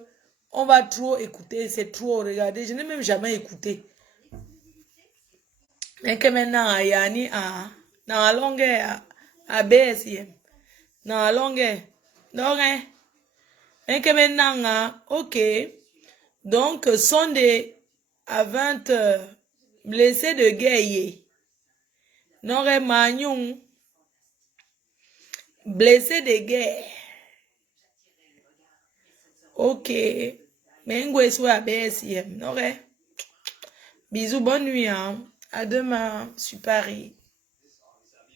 on va trop écouter, c'est trop, regardez, je n'ai même jamais écouté. Mais que maintenant, Yanni, dans la longueur, à BSM, dans la longueur, donc, mais que maintenant, ok, donc, sont des à 20 blessés de guerre. N'aurait magnon, blessés de guerre. Ok, mais on soit à BSM, n'aurait. Bisous, bonne nuit, hein. À demain, sur Paris.